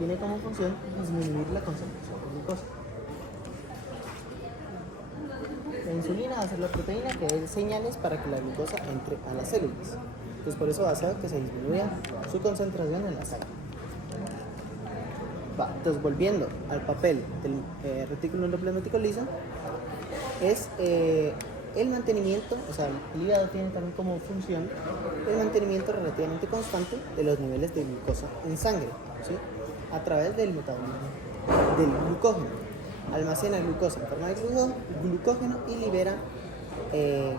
tiene como función disminuir la concentración de glucosa. La insulina va a ser la proteína que dé señales para que la glucosa entre a las células. Entonces por eso va a hacer que se disminuya su concentración en la sangre. Entonces volviendo al papel del retículo endoplasmático liso, es el mantenimiento, o sea, el hígado tiene también como función el mantenimiento relativamente constante de los niveles de glucosa en sangre, ¿sí? A través del metabolismo del glucógeno. Almacena glucosa en forma de glucógeno y libera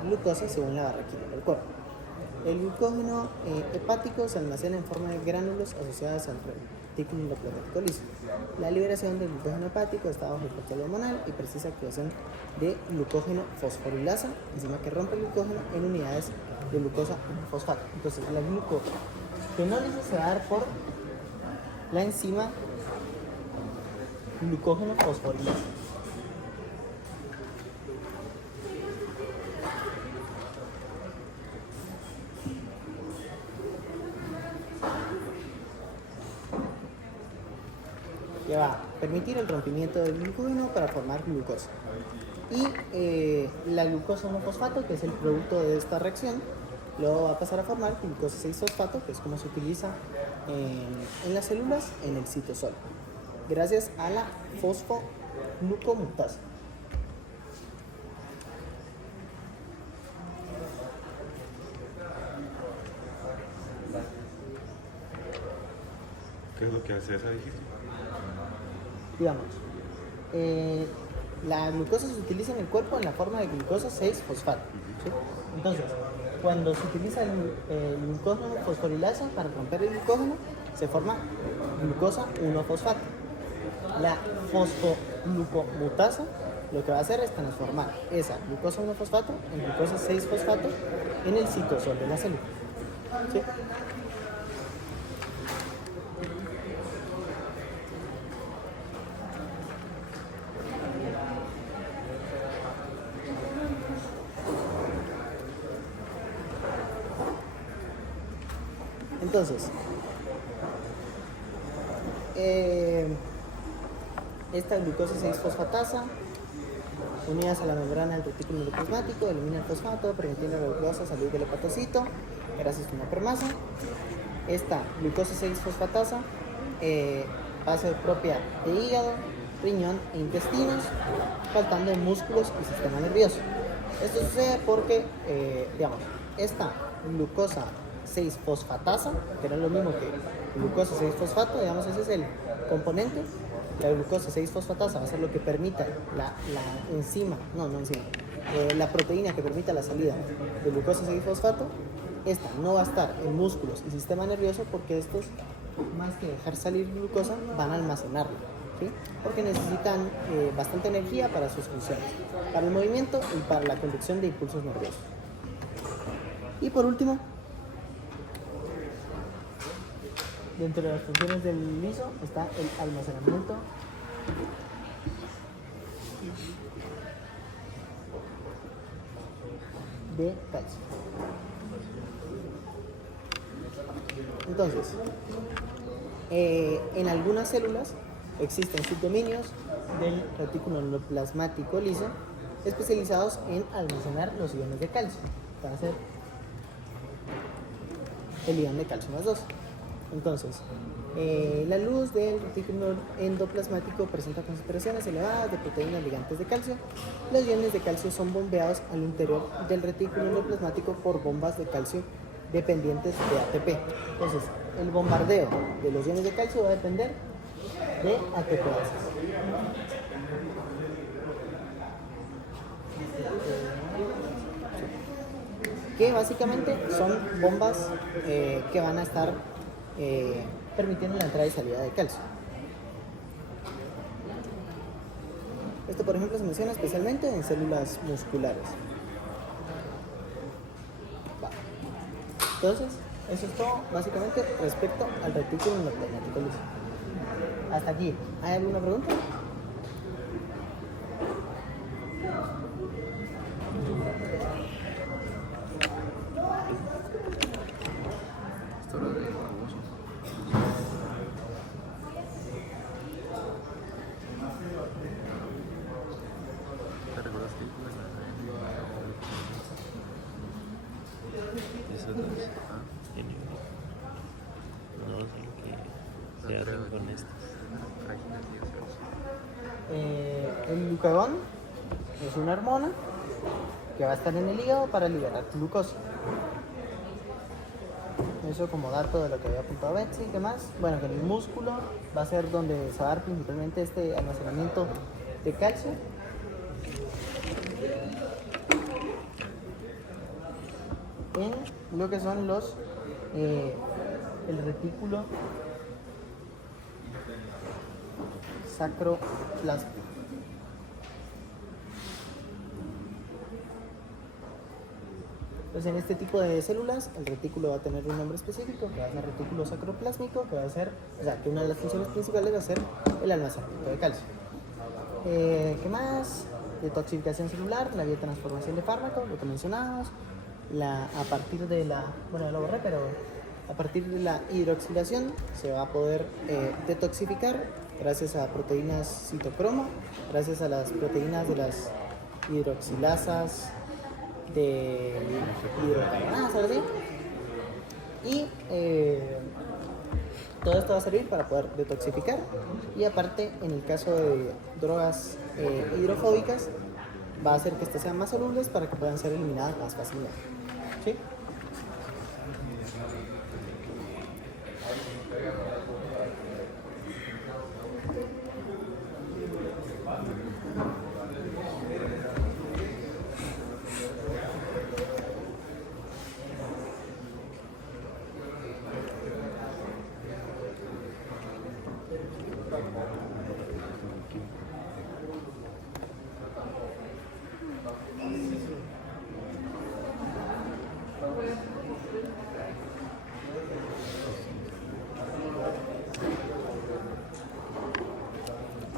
glucosa según la barra química del cuerpo. El glucógeno hepático se almacena en forma de gránulos asociados al retículo endoplasmático liso. La liberación del glucógeno hepático está bajo el control hormonal y precisa activación de glucógeno fosforilasa, enzima que rompe el glucógeno en unidades de glucosa fosfato. Entonces, la glucogenólisis se va a dar por la enzima glucógeno fosforilasa. Que va a permitir el rompimiento del glucógeno para formar glucosa. Y la glucosa 1-fosfato, que es el producto de esta reacción, luego va a pasar a formar glucosa 6-fosfato, que es como se utiliza en las células en el citosol, gracias a la fosfoglucomutasa. ¿Qué es lo que hace esa, dijiste? Digamos, la glucosa se utiliza en el cuerpo en la forma de glucosa 6-fosfato, ¿sí? Entonces, cuando se utiliza el glucógeno fosforilasa para romper el glucógeno, se forma glucosa 1-fosfato. La fosfoglucomutasa lo que va a hacer es transformar esa glucosa 1-fosfato en glucosa 6-fosfato en el citosol de la célula, ¿sí? Entonces, esta glucosa 6-fosfatasa, unidas a la membrana del retículo endoplasmático, elimina el fosfato, permitiendo la glucosa salir del hepatocito gracias a una permasa. Esta glucosa 6-fosfatasa va a ser propia de hígado, riñón e intestinos, faltando en músculos y sistema nervioso. Esto sucede porque, esta glucosa 6-fosfatasa, que no es lo mismo que glucosa 6-fosfato, ese es el componente. La glucosa 6-fosfatasa va a ser lo que permita la proteína que permita la salida de glucosa 6-fosfato. Esta no va a estar en músculos y sistema nervioso porque estos, más que dejar salir glucosa, van a almacenarla, ¿sí? Porque necesitan bastante energía para sus funciones, para el movimiento y para la conducción de impulsos nerviosos. Y por último, dentro de las funciones del liso está el almacenamiento de calcio. Entonces, en algunas células existen subdominios del retículo endoplasmático liso especializados en almacenar los iones de calcio. Va a ser el ion de calcio más 2. Entonces, la luz del retículo endoplasmático presenta concentraciones elevadas de proteínas ligantes de calcio. Los iones de calcio son bombeados al interior del retículo endoplasmático por bombas de calcio dependientes de ATP. Entonces, el bombardeo de los iones de calcio va a depender de ATP. Que básicamente son bombas que van a estar permitiendo la entrada y salida de calcio. Esto, por ejemplo, se menciona especialmente en células musculares. Entonces, eso es todo básicamente respecto al retículo endoplasmático liso. Hasta aquí, ¿hay alguna pregunta? El glucagón es una hormona que va a estar en el hígado para liberar glucosa. Eso como dato de lo que había apuntado Betsy. ¿Qué más? Bueno, que en el músculo va a ser donde se va a dar principalmente este almacenamiento de calcio. En lo que son los el retículo sacroplásmico. Entonces, en este tipo de células, el retículo va a tener un nombre específico, que va a ser retículo sacroplásmico, que va a ser, o sea, que una de las funciones principales va a ser el almacenamiento de calcio. ¿Qué más? Detoxificación celular, la biotransformación de fármacos, lo que mencionábamos. A partir de la, bueno, ya lo borré, pero a partir de la hidroxilación se va a poder detoxificar gracias a proteínas citocromo, gracias a las proteínas de las hidroxilasas de hidrocarbonadas, algo así. Y todo esto va a servir para poder detoxificar. Y aparte, en el caso de drogas hidrofóbicas, va a hacer que estas sean más solubles para que puedan ser eliminadas más fácilmente. ¿Sí?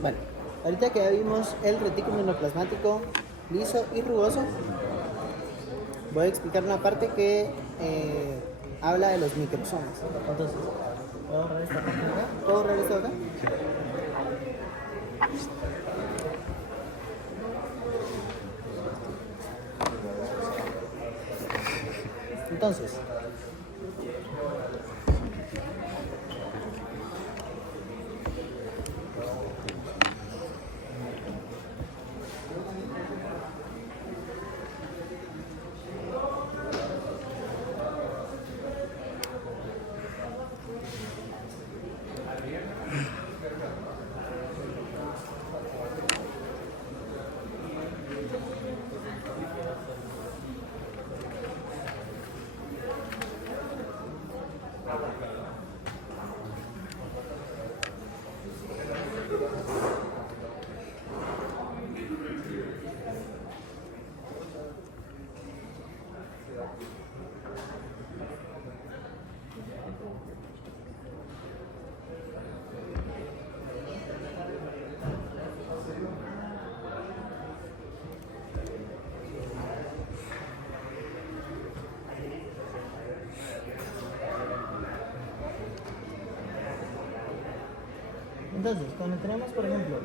Bueno, ahorita que ya vimos el retículo endoplasmático liso y rugoso, voy a explicar una parte que habla de los microsomas. Entonces, ¿puedo borrar esta parte de acá? ¿Puedo borrar esto de acá? Entonces, cuando tenemos, por ejemplo,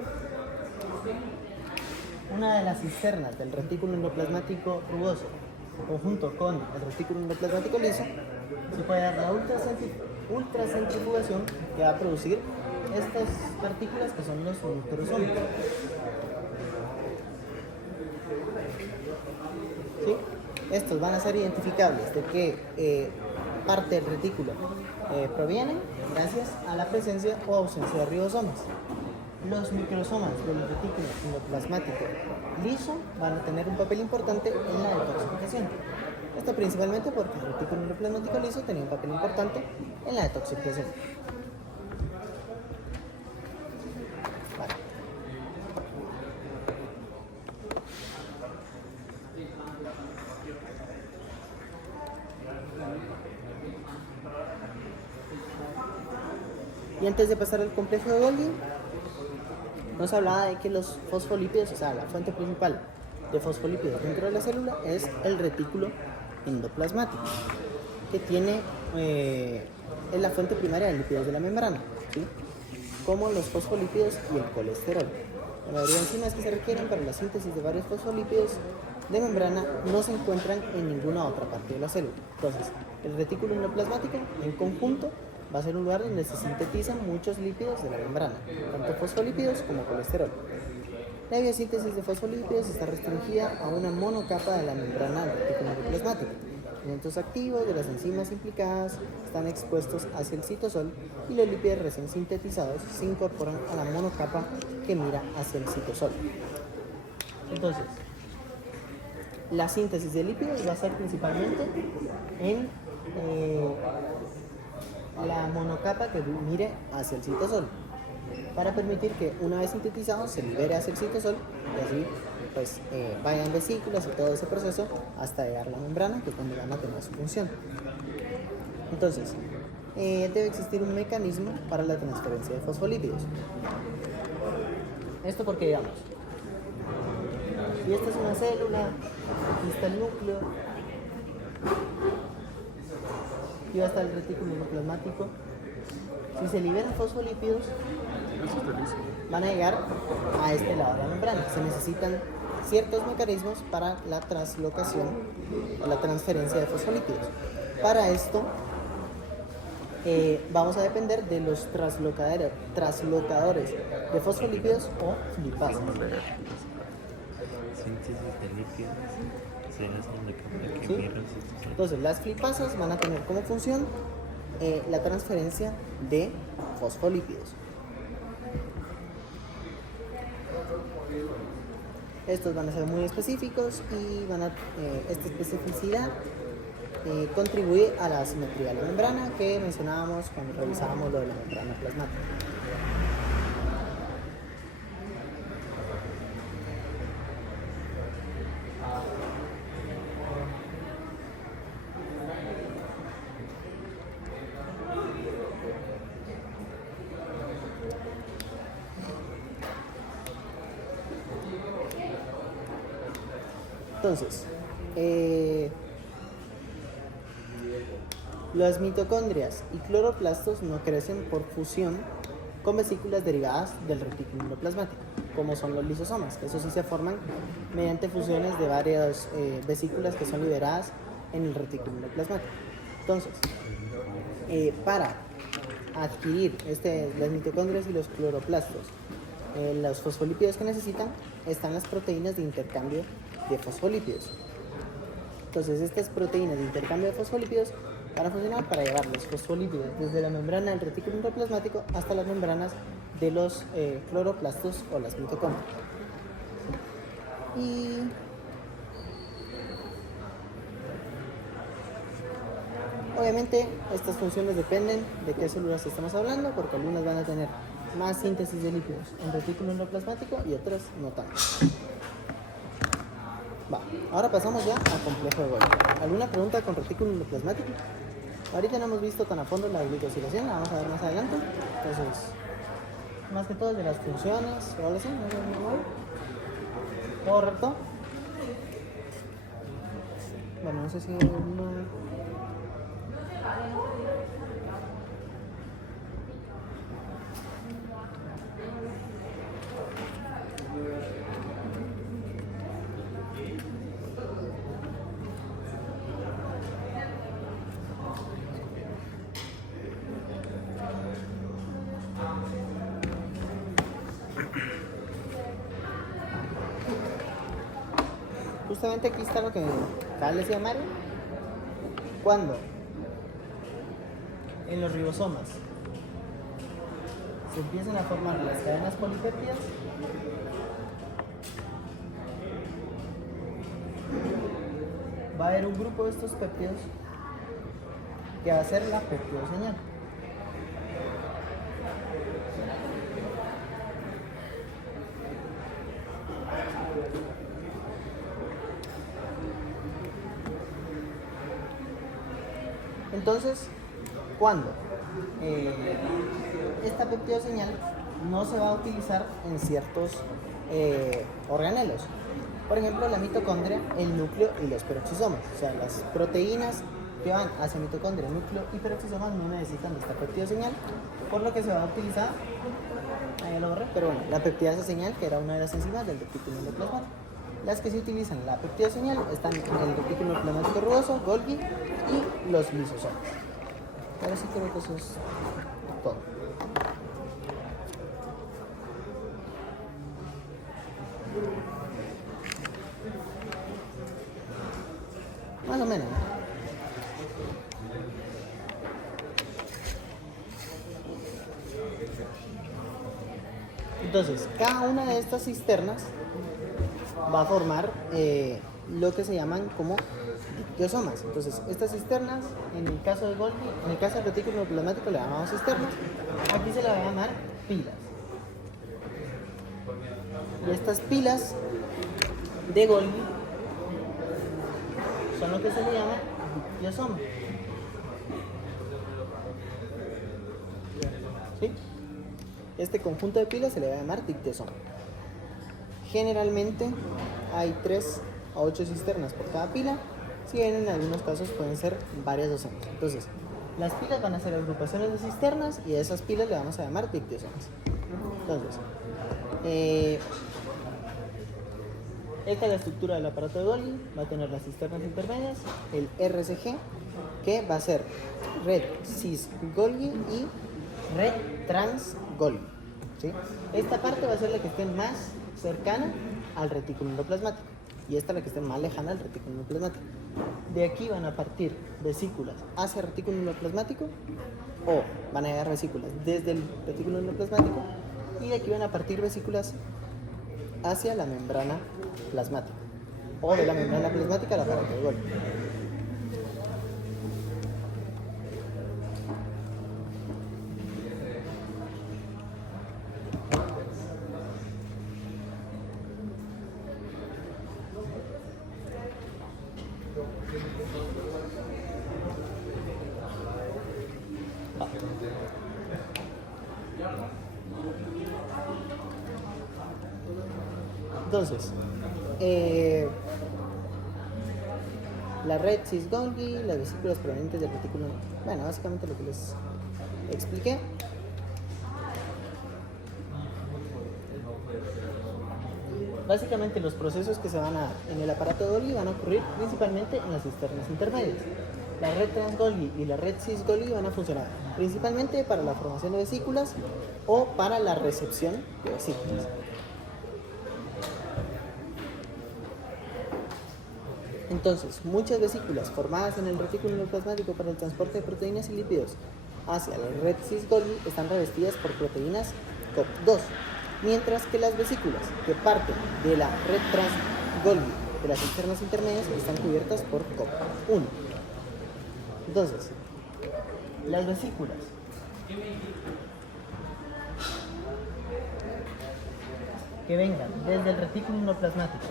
una de las cisternas del retículo endoplasmático rugoso conjunto con el retículo endoplasmático liso, se puede dar la ultracentrifugación que va a producir estas partículas que son los microsomas. ¿Sí? Estos van a ser identificables de qué parte del retículo provienen gracias a la presencia o ausencia de ribosomas. Los microsomas del retículo endoplasmático liso van a tener un papel importante en la detoxificación. Esto principalmente porque el retículo endoplasmático liso tenía un papel importante en la detoxificación. Vale. Y antes de pasar al complejo de Golgi, nos hablaba de que los fosfolípidos, o sea, la fuente principal de fosfolípidos dentro de la célula es el retículo endoplasmático, que tiene es la fuente primaria de lípidos de la membrana, ¿sí? Como los fosfolípidos y el colesterol. La mayoría de enzimas que se requieren para la síntesis de varios fosfolípidos de membrana no se encuentran en ninguna otra parte de la célula. Entonces, el retículo endoplasmático en conjunto va a ser un lugar donde se sintetizan muchos lípidos de la membrana, tanto fosfolípidos como colesterol. La biosíntesis de fosfolípidos está restringida a una monocapa de la membrana del retículo endoplasmático. Elementos activos de las enzimas implicadas están expuestos hacia el citosol y los lípidos recién sintetizados se incorporan a la monocapa que mira hacia el citosol. Entonces, la síntesis de lípidos va a ser principalmente en la monocapa que mire hacia el citosol, para permitir que una vez sintetizado se libere hacia el citosol y así pues vayan vesículas y todo ese proceso hasta llegar a la membrana, que es donde van a tener su función. Entonces, debe existir un mecanismo para la transferencia de fosfolípidos. Esto porque, digamos, y esta es una célula, aquí está el núcleo, aquí va a estar el retículo endoplasmático. Si se liberan fosfolípidos, van a llegar a este lado de la membrana. Se necesitan ciertos mecanismos para la translocación o la transferencia de fosfolípidos. Para esto, vamos a depender de los translocadores de fosfolípidos o flipasas. Síntesis de lípidos se hace en la cámara que ¿Sí? mira el citosol. Entonces, las flipasas van a tener como función la transferencia de fosfolípidos. Estos van a ser muy específicos y esta especificidad contribuye a la simetría de la membrana que mencionábamos cuando revisábamos lo de la membrana plasmática. Entonces, las mitocondrias y cloroplastos no crecen por fusión con vesículas derivadas del retículo endoplasmático, como son los lisosomas. Eso sí se forman mediante fusiones de varias vesículas que son liberadas en el retículo endoplasmático. Entonces, para adquirir las mitocondrias y los cloroplastos, los fosfolípidos que necesitan, están las proteínas de intercambio de fosfolípidos. Entonces, estas proteínas de intercambio de fosfolípidos van a funcionar para llevar los fosfolípidos desde la membrana del retículo endoplasmático hasta las membranas de los cloroplastos o las mitocondrias. Y obviamente estas funciones dependen de qué células estamos hablando, porque algunas van a tener más síntesis de lípidos en retículo endoplasmático y otras no tanto. Va, ahora pasamos ya al complejo de Golgi. ¿Alguna pregunta con retículo endoplasmático? Ahorita no hemos visto tan a fondo la glicosilación, la vamos a ver más adelante. Entonces, más que todo de las funciones o algo así, ¿no? ¿Todo recto? Bueno, no sé si hay alguna... Justamente aquí está lo que acá les decía Mario. Cuando en los ribosomas se empiezan a formar las cadenas polipéptidas, va a haber un grupo de estos péptidos que va a ser la peptidoseñal. Entonces, cuando esta peptidoseñal no se va a utilizar en ciertos organelos, por ejemplo la mitocondria, el núcleo y los peroxisomas, o sea, las proteínas que van hacia mitocondria, núcleo y peroxisomas no necesitan esta peptidoseñal, por lo que se va a utilizar, ahí lo borré, pero bueno, la peptidasa señal, que era una de las enzimas del retículo endoplasmático. Las que se utilizan la peptidoseñal están en el retículo endoplasmático rugoso, Golgi y los lisosomas. Ahora sí creo que eso es todo. Más o menos. Entonces, cada una de estas cisternas va a formar lo que se llaman como dictiosomas. Entonces, estas cisternas, en el caso de Golgi, en el caso del retículo endoplasmático le llamamos cisternas, aquí se le va a llamar pilas. Y estas pilas de Golgi son lo que se le llama dictiosoma. ¿Sí? Este conjunto de pilas se le va a llamar dictiosoma. Generalmente hay 3 a 8 cisternas por cada pila, si bien en algunos casos pueden ser varias docenas. Entonces, las pilas van a ser agrupaciones de cisternas y a esas pilas le vamos a llamar dictiosomas. Entonces, esta es la estructura del aparato de Golgi. Va a tener las cisternas intermedias, el RCG, que va a ser red cis Golgi y red trans Golgi. ¿Sí? Esta parte va a ser la que esté más cercana al retículo endoplasmático y esta la que esté más lejana al retículo endoplasmático. De aquí van a partir vesículas hacia el retículo endoplasmático o van a llegar vesículas desde el retículo endoplasmático y de aquí van a partir vesículas hacia la membrana plasmática o de la membrana plasmática al aparato de Golgi. Entonces, la red cis Golgi, las vesículas provenientes del retículo, bueno, básicamente lo que les expliqué. Básicamente los procesos que se van a dar en el aparato de Golgi van a ocurrir principalmente en las cisternas intermedias. La red trans Golgi y la red cis Golgi van a funcionar principalmente para la formación de vesículas o para la recepción de vesículas. Entonces, muchas vesículas formadas en el retículo endoplasmático para el transporte de proteínas y lípidos hacia la red cis Golgi están revestidas por proteínas COP2, mientras que las vesículas que parten de la red trans Golgi de las cisternas intermedias están cubiertas por COP1. Entonces, las vesículas que vengan desde el retículo endoplasmático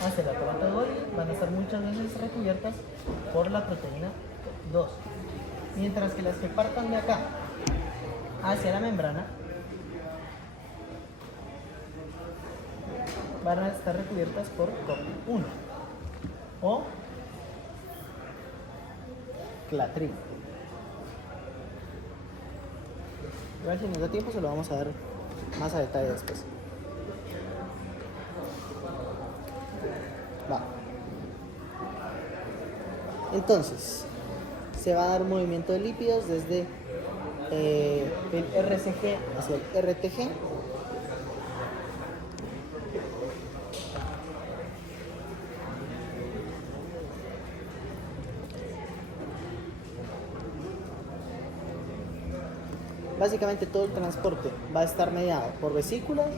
hacia el aparato de Golgi van a estar muchas veces recubiertas por la proteína 2, mientras que las que partan de acá hacia la membrana van a estar recubiertas por COP1 o clatril. Igual si nos da tiempo se lo vamos a dar más a detalle después. Va. Entonces, se va a dar un movimiento de lípidos desde el RCG hacia el RTG. Básicamente todo el transporte va a estar mediado por vesículas,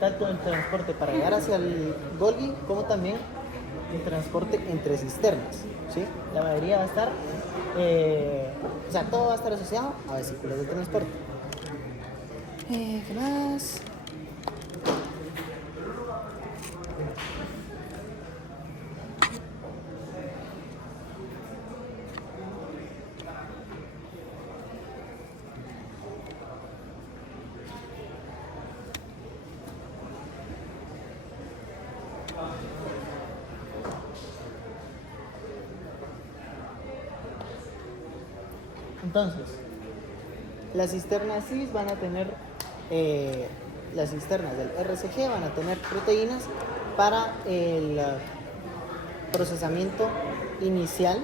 tanto el transporte para llegar hacia el Golgi como también el transporte entre cisternas, ¿sí? La mayoría va a estar, o sea, todo va a estar asociado a vesículas de transporte. ¿Qué más? Entonces, las cisternas cis van a tener, las cisternas del RCG van a tener proteínas para el procesamiento inicial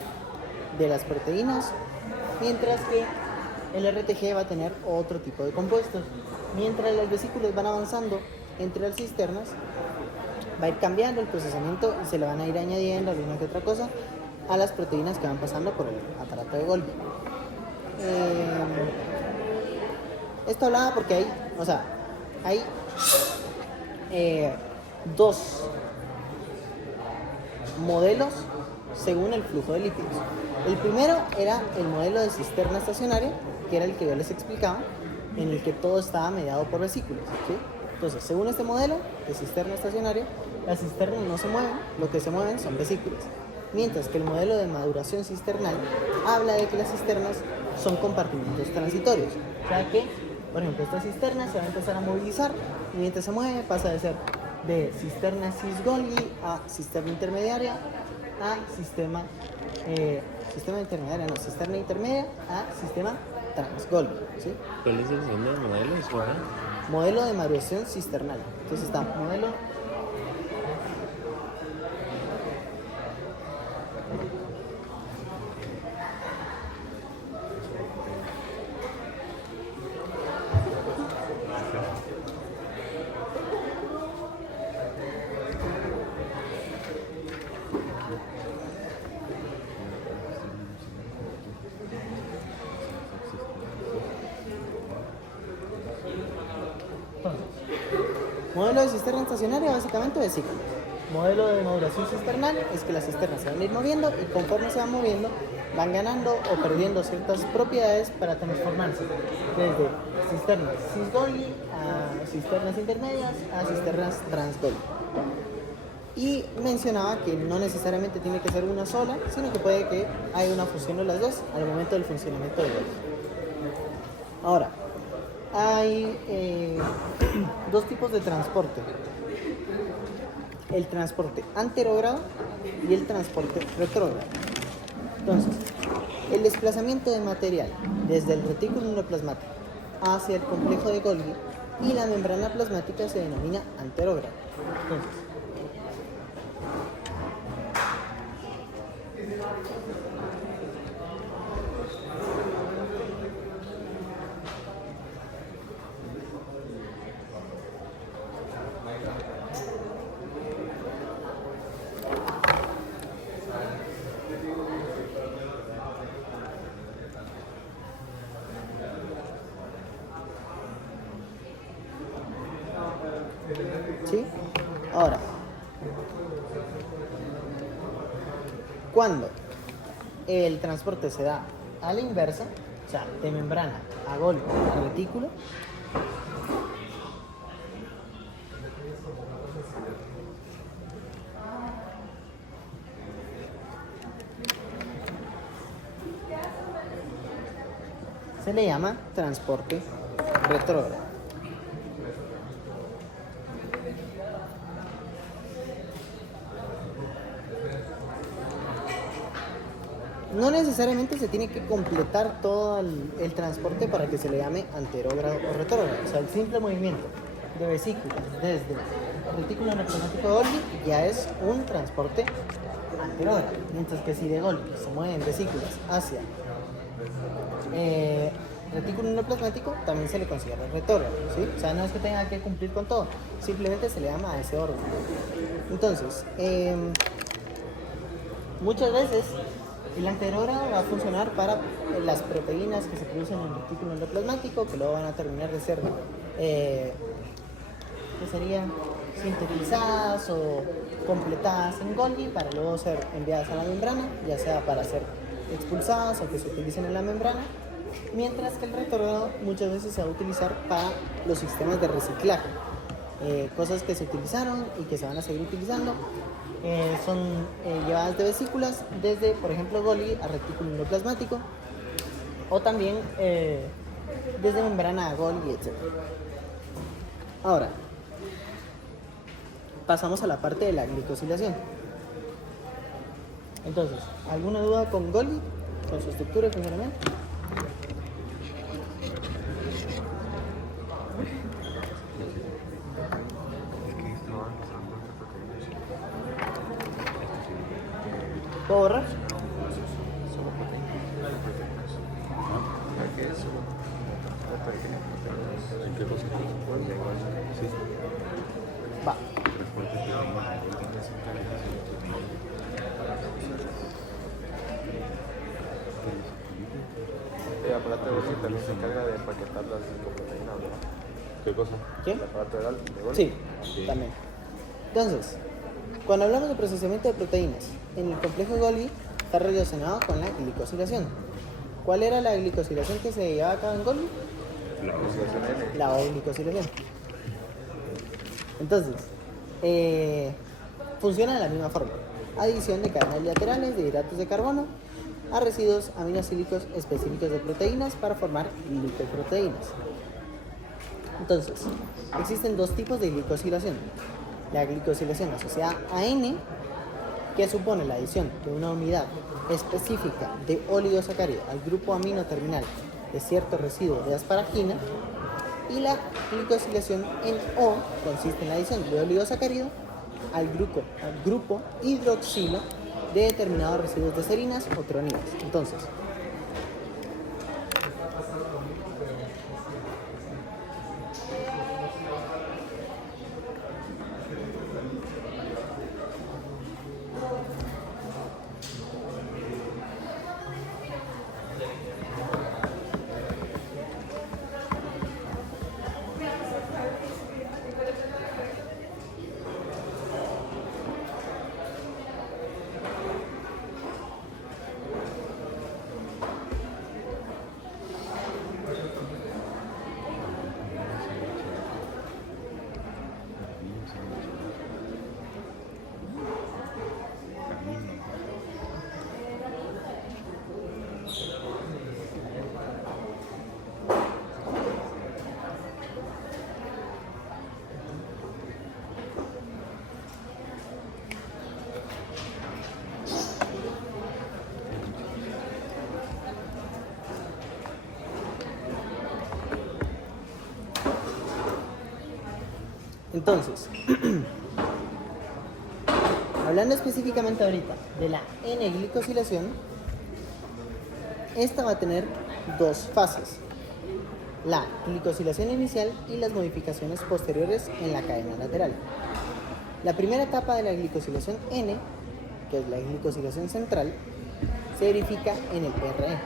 de las proteínas, mientras que el RTG va a tener otro tipo de compuestos. Mientras las vesículas van avanzando entre las cisternas, va a ir cambiando el procesamiento y se le van a ir añadiendo alguna que otra cosa a las proteínas que van pasando por el aparato de Golgi. Esto hablaba porque hay dos modelos según el flujo de lípidos. El primero era el modelo de cisterna estacionaria, que era el que yo les explicaba, en el que todo estaba mediado por vesículas, ¿sí? Entonces, según este modelo de cisterna estacionaria, las cisternas no se mueven, lo que se mueven son vesículas. Mientras que el modelo de maduración cisternal habla de que las cisternas son compartimentos transitorios. O sea que, por ejemplo, esta cisterna se va a empezar a movilizar y mientras se mueve pasa de ser de cisterna cis-Golgi a cisterna intermediaria a cisterna intermedia a sistema trans-Golgi, ¿sí? ¿Cuál es el segundo modelo? ¿Es Juan? Modelo de maduración cisternal. Entonces está modelo modelo de cisterna estacionaria, básicamente vesículas. Modelo de maduración cisternal es que las cisternas se van a ir moviendo y conforme se van moviendo van ganando o perdiendo ciertas propiedades para transformarse desde cisternas cis-Golgi a cisternas intermedias a cisternas trans-Golgi. Y mencionaba que no necesariamente tiene que ser una sola, sino que puede que haya una fusión de las dos al momento del funcionamiento del Golgi. Ahora, hay dos tipos de transporte: el transporte anterógrado y el transporte retrógrado. Entonces, el desplazamiento de material desde el retículo endoplasmático hacia el complejo de Golgi y la membrana plasmática se denomina anterógrado. Entonces, ¿sí? Ahora, cuando el transporte se da a la inversa, o sea, de membrana a Golgi a retículo, se le llama transporte retrógrado. No necesariamente se tiene que completar todo el transporte para que se le llame anterógrado o retrógrado. O sea, el simple movimiento de vesículas desde el retículo endoplasmático de Golgi ya es un transporte anterógrado. Mientras que si de Golgi se mueven vesículas hacia retículo endoplasmático, también se le considera retrógrado, ¿sí? O sea, no es que tenga que cumplir con todo, simplemente se le llama a ese orden. Entonces, muchas veces el anterógrado va a funcionar para las proteínas que se producen en el retículo endoplasmático, que luego van a terminar de ser que serían sintetizadas o completadas en Golgi para luego ser enviadas a la membrana, ya sea para ser expulsadas o que se utilicen en la membrana, mientras que el retrógrado muchas veces se va a utilizar para los sistemas de reciclaje, cosas que se utilizaron y que se van a seguir utilizando. Son llevadas de vesículas desde, por ejemplo, Golgi a retículo endoplasmático o también desde membrana a Golgi, etc. Ahora, pasamos a la parte de la glicosilación. Entonces, ¿alguna duda con Golgi? ¿Con su estructura y funcionamiento? ¿Puedo borrar? ¿En qué cosa? Sí. Va. Transporte de proteínas orgánicas centrales hacia la proteína. El aparato de Golgi también se encarga de empaquetar las glicoproteínas, ¿verdad? ¿Qué cosa? ¿Quién? El aparato de Golgi. Sí, Sí. también. Entonces, cuando hablamos de procesamiento de proteínas, en el complejo Golgi está relacionado con la glicosilación. ¿Cuál era la glicosilación que se llevaba a cabo en Golgi? La Oxidación N. La O-glicosilación. Entonces, funciona de la misma forma. Adición de cadenas laterales de hidratos de carbono a residuos aminosílicos específicos de proteínas para formar glicoproteínas. Entonces, existen dos tipos de glicosilación. La glicosilación asociada a N, que supone la adición de una unidad específica de oligosacárido al grupo amino terminal de cierto residuo de asparagina, y la glicosilación en O consiste en la adición de oligosacárido al grupo hidroxilo de determinados residuos de serinas o troninas. Entonces, hablando específicamente ahorita de la N-glicosilación, esta va a tener dos fases: la glicosilación inicial y las modificaciones posteriores en la cadena lateral. La primera etapa de la glicosilación N, que es la glicosilación central, se verifica en el RE.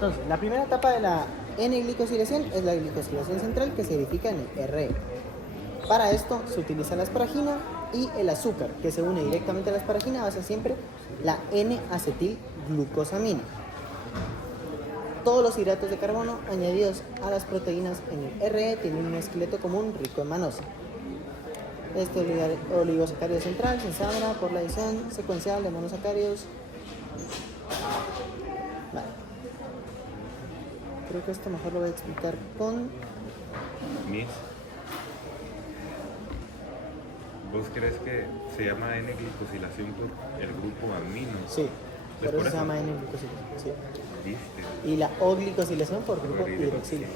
Entonces, la primera etapa de la N-glicosilación es la glicosilación central, que se verifica en el RE. Para esto se utiliza la asparagina y el azúcar, que se une directamente a la asparagina, va a ser siempre la N-acetilglucosamina. Todos los hidratos de carbono añadidos a las proteínas en el RE tienen un esqueleto común rico en manosa. Este oligosacárido central se ensangra por la adición secuencial de monosacáridos. Vale. Creo que esto mejor lo voy a explicar con... Miss, ¿vos crees que se llama N-glicosilación por el grupo amino? Sí, ¿Es por eso se eso? llama N-glicosilación. Sí. ¿Viste? Y la O-glicosilación por grupo Por hidroxilo.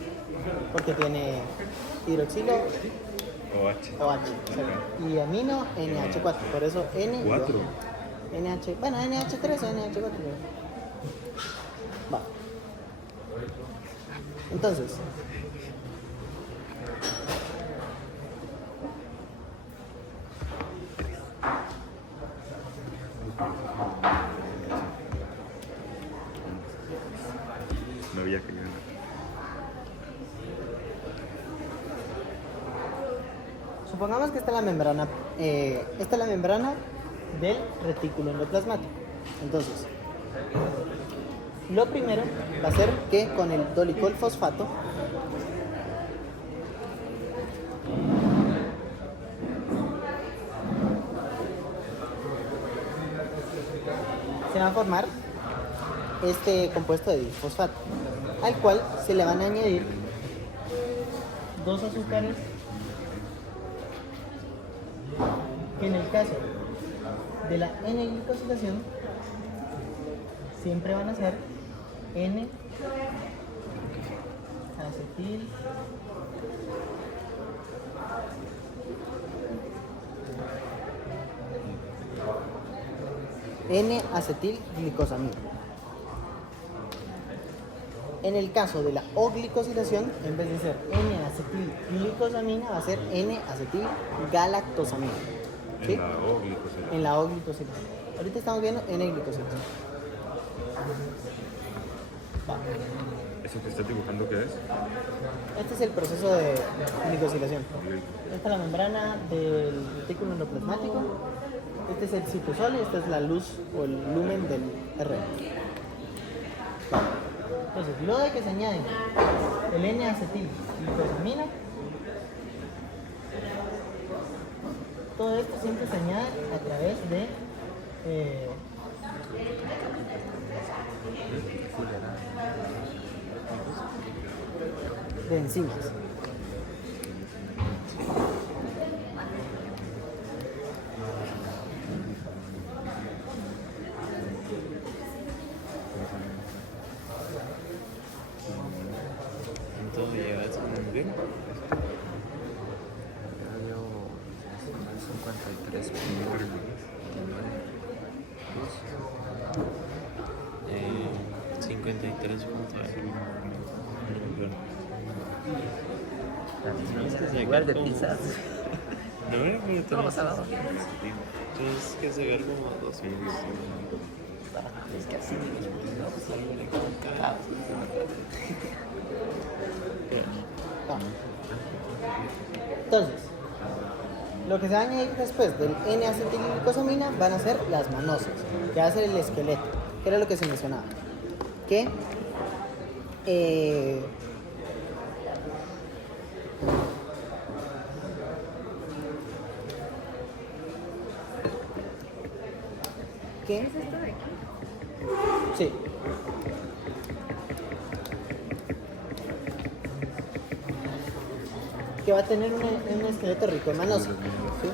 Porque tiene hidroxilo OH. OH, exacto, y amino NH4, por eso N y ¿Cuatro? O. NH, bueno, NH3 o NH4. Va. Entonces, No había que ganar. supongamos que esta es la membrana del retículo endoplasmático. Entonces, lo primero va a ser que con el dolicol fosfato se va a formar este compuesto de disfosfato, al cual se le van a añadir dos azúcares que en el caso de la N-glicosilación siempre van a ser N-acetil N-acetilglicosamina. En el caso de la O-glicosilación, en vez de ser N-acetilglicosamina, va a ser N-acetilgalactosamina. ¿Sí? En la O glicosilación. En la O-glicosilación. Ahorita estamos viendo N-glicosilación. Va. ¿Eso que estás dibujando qué es? Este es el proceso de glicosilación. Esta es la membrana del retículo endoplasmático. Este es el citosol y esta es la luz o el lumen del R. Entonces, luego de que se añade el N-acetilglicosamina, todo esto siempre se añade a través de enzimas. Entonces llega eso muy bien. Ya llevo 53 $53.20. Tenemos que Igual de sacar como... pizzas. No, pero tenemos pasa nada. tenemos que sacar como 2.000. Es que así, no, pues ahí me quedan cagados. Ah. Entonces, lo que se va a añadir después del N-acetilglicosamina van a ser las manosas, que va a ser el esqueleto, que era lo que se mencionaba. Que ¿qué? ¿Es esto de aquí? Sí. Que va a tener un esqueleto rico en manosa. ¿Sí?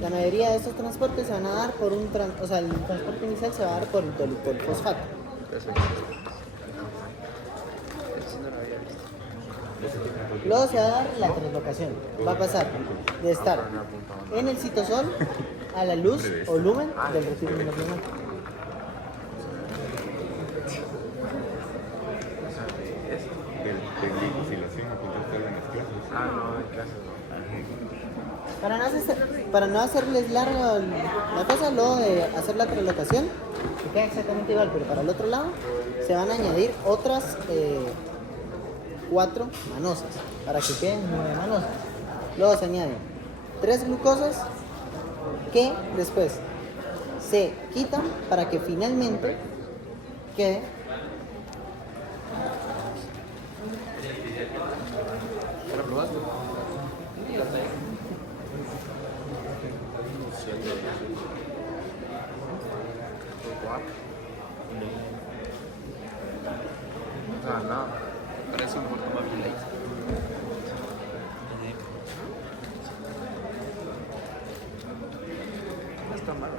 La mayoría de estos transportes se van a dar por el transporte inicial se va a dar por el fosfato. Luego se va a dar la translocación. Va a pasar de estar en el citosol a la luz o lumen del retículo endoplasmático. De glicosilación, ¿me contaste en las clases? Ah, no, en clase no. Para no hacerles larga la cosa, luego de hacer la translocación, que queda exactamente igual, pero para el otro lado, se van a añadir otras 4 manosas, para que queden 9 manosas. Luego se añaden 3 glucosas que después se quitan para que finalmente quede ¿Ahora probaste? O sea, no, parece un poco más light. No está malo.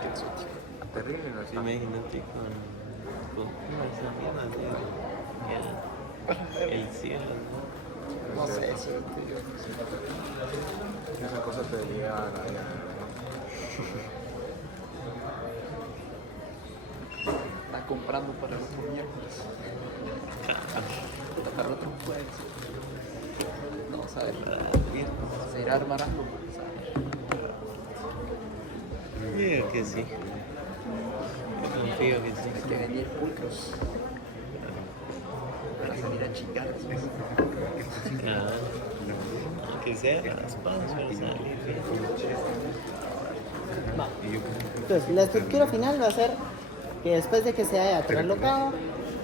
Qué exótico. Terrible, ¿no? Sí. Imagínate con esa mierda así, el cielo. No sé, eso, tío. Esa cosa te llega a la vida. Está comprando para el otro miércoles. Para el otro jueves. No, vamos a ver. Se irá a armar algo. Digo que sí. Yo confío que sí. Hay que venir pulcros. Para salir a chingar. Claro. Aunque sea las patas para salir. Va. Entonces, la estructura final va a ser que después de que se haya translocado,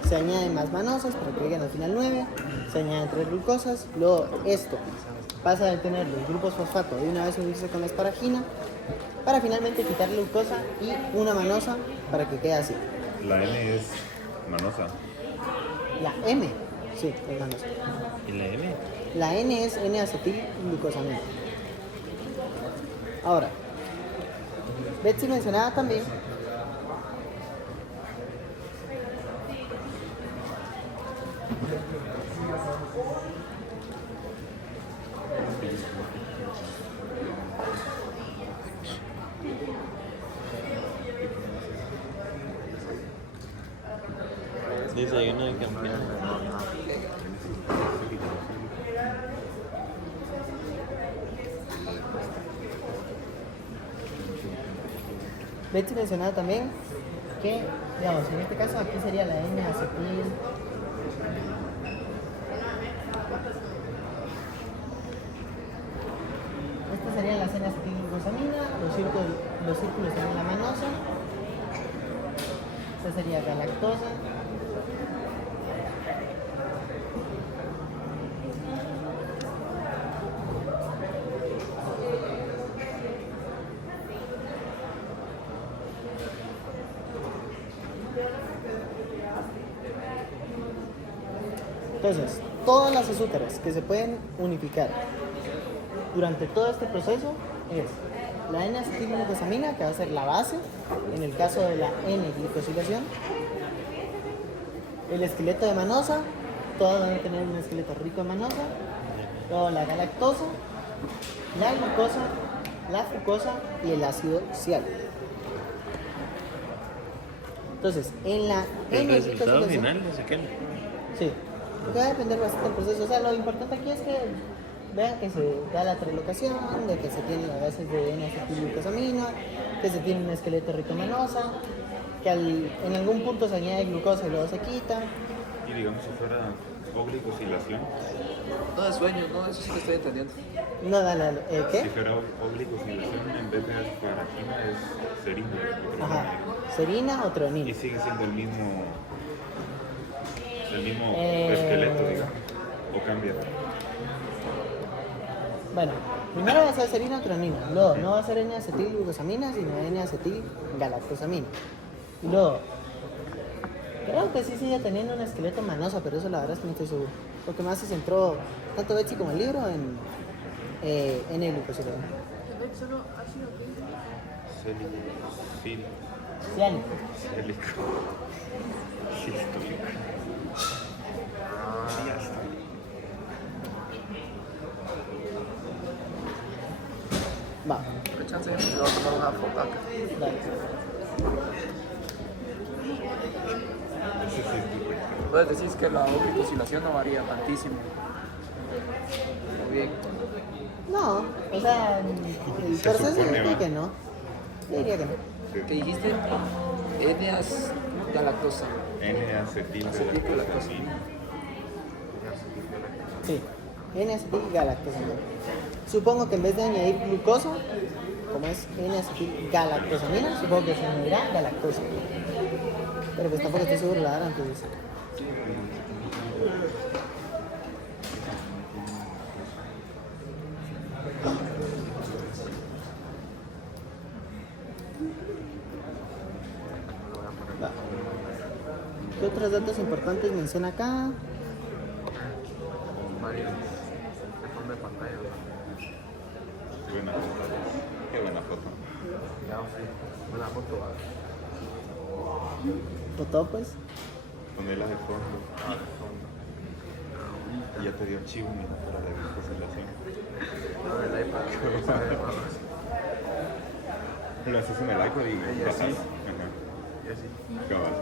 se añaden más manosas para que lleguen al final 9, se añaden 3 glucosas, luego esto pasa de tener los grupos fosfato de una vez unirse con la asparagina para finalmente quitar la glucosa y una manosa para que quede así. La N es manosa. La M, sí, es manosa. ¿Y la M? La N es N-acetilglucosamina. Ahora, Betsy mencionaba también Desayuno de campeón. Betsy mencionaba también que, digamos, en este caso aquí sería la N-acetil. Estas serían las N-acetilglucosamina, los círculos serían la manosa. Esta sería galactosa. Entonces, todas las azúcares que se pueden unificar durante todo este proceso es la N-acetilglucosamina, que va a ser la base, en el caso de la N-glicosilación, el esqueleto de manosa, todas van a tener un esqueleto rico en manosa, luego la galactosa, la glucosa, la fructosa y el ácido ciálico. Entonces, en la El resultado N-glicosilación, final no sé qué. sí, porque va a depender bastante del proceso. O sea, lo importante aquí es que vean que se da la trilocación, de que se tienen las bases de N-acetilglucosamina, que se tiene un esqueleto rico en manosa, que en algún punto se añade glucosa y luego se quita. Y digamos si fuera oglicosilación, No de sueño, no, eso sí lo estoy entendiendo. No, dale, si ¿qué? fuera oglicosilación en vez de asparagina es serina. Ajá, serina o Y treonina. sigue siendo el mismo Eh, esqueleto, digamos, o cambia. Bueno, primero va a ser serina o treonina, luego no va a ser N-acetilglucosamina, sino N-acetilgalactosamina. Y luego, creo que sí sigue teniendo un esqueleto manosa, pero eso la verdad es que no estoy seguro. Porque más se centró tanto Betsy como el libro en N-glucosilación. Célico. Ciánico. Célico. Cistólico. Ya está. Va, ¿Qué chance de me voy a tomar una foto acá? dale. Ese sí es duro. Puedes decir que la glicosilación no varía tantísimo. Muy bien. No, o sea, el Se proceso supone, diría ¿va? que no. Yo diría que no. ¿Qué dijiste? Etnias galactosa. N-acetilgalactosamina. Sí, N-acetilgalactosamina. Supongo que en vez de añadir glucosa, como es N-acetilgalactosamina, supongo que se añadirá galactosa. Pero pues tampoco estoy seguro, la verdad, entonces. Va. ¿Qué otros datos importantes menciona acá? Mario, de fondo de pantalla. Qué buena foto. Qué buena foto. Ya, sí. Buena foto. Foto, pues. Ponerla de fondo. Y ya te dio chivo mira, para la glicosilación. No, el iPad. Lo haces en el iPad y Y bajas. así. Ajá. Y así. Cabal.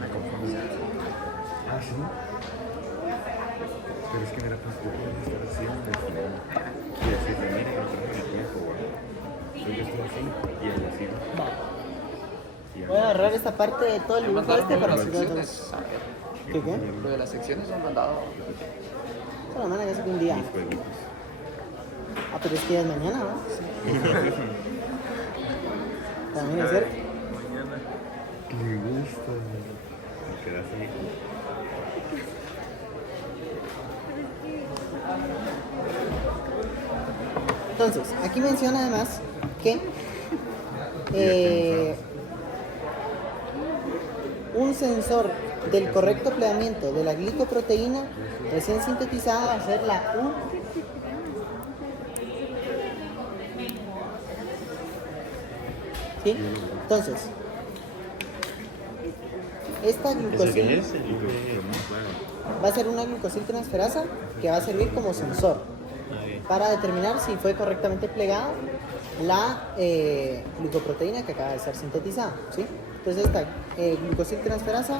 Me confundí. Ah, sí. Pero es que mira, pues yo puedo estar haciendo esto, ¿no? Y decirle, mira, no tengo el tiempo, güey. Yo estoy así y él así. Va. Y Voy a agarrar esta parte de todo el Me dibujo mandaron este lo de para las explicar todo. secciones. A ver, ¿Qué qué? lo de las secciones son mandados. Se lo mandan hace que un día. Mis jueguitos. Ah, pero es que ya es mañana, ¿no? También es cierto. Me gusta. Me quedas ahí. Entonces, aquí menciona además que un sensor del correcto pleamiento de la glicoproteína recién sintetizada va a ser la U. ¿Sí? Entonces, esta ¿Eso qué glucosil es? va a ser una glucosiltransferasa que va a servir como sensor para determinar si fue correctamente plegada la glicoproteína que acaba de ser sintetizada, ¿sí? Entonces esta glucosiltransferasa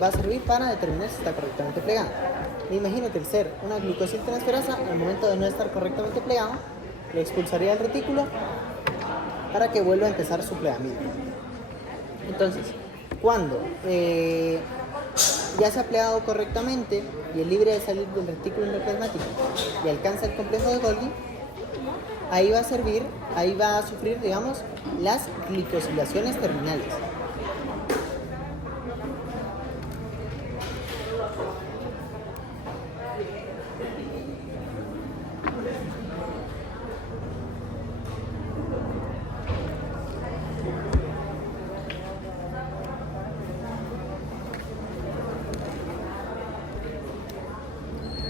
va a servir para determinar si está correctamente plegada. Me imagino que el ser una glucosiltransferasa, al momento de no estar correctamente plegado, lo expulsaría del retículo para que vuelva a empezar su plegamiento. Entonces, cuando ya se ha plegado correctamente y es libre de salir del retículo endoplasmático y alcanza el complejo de Golgi, ahí va a sufrir, digamos, las glicosilaciones terminales.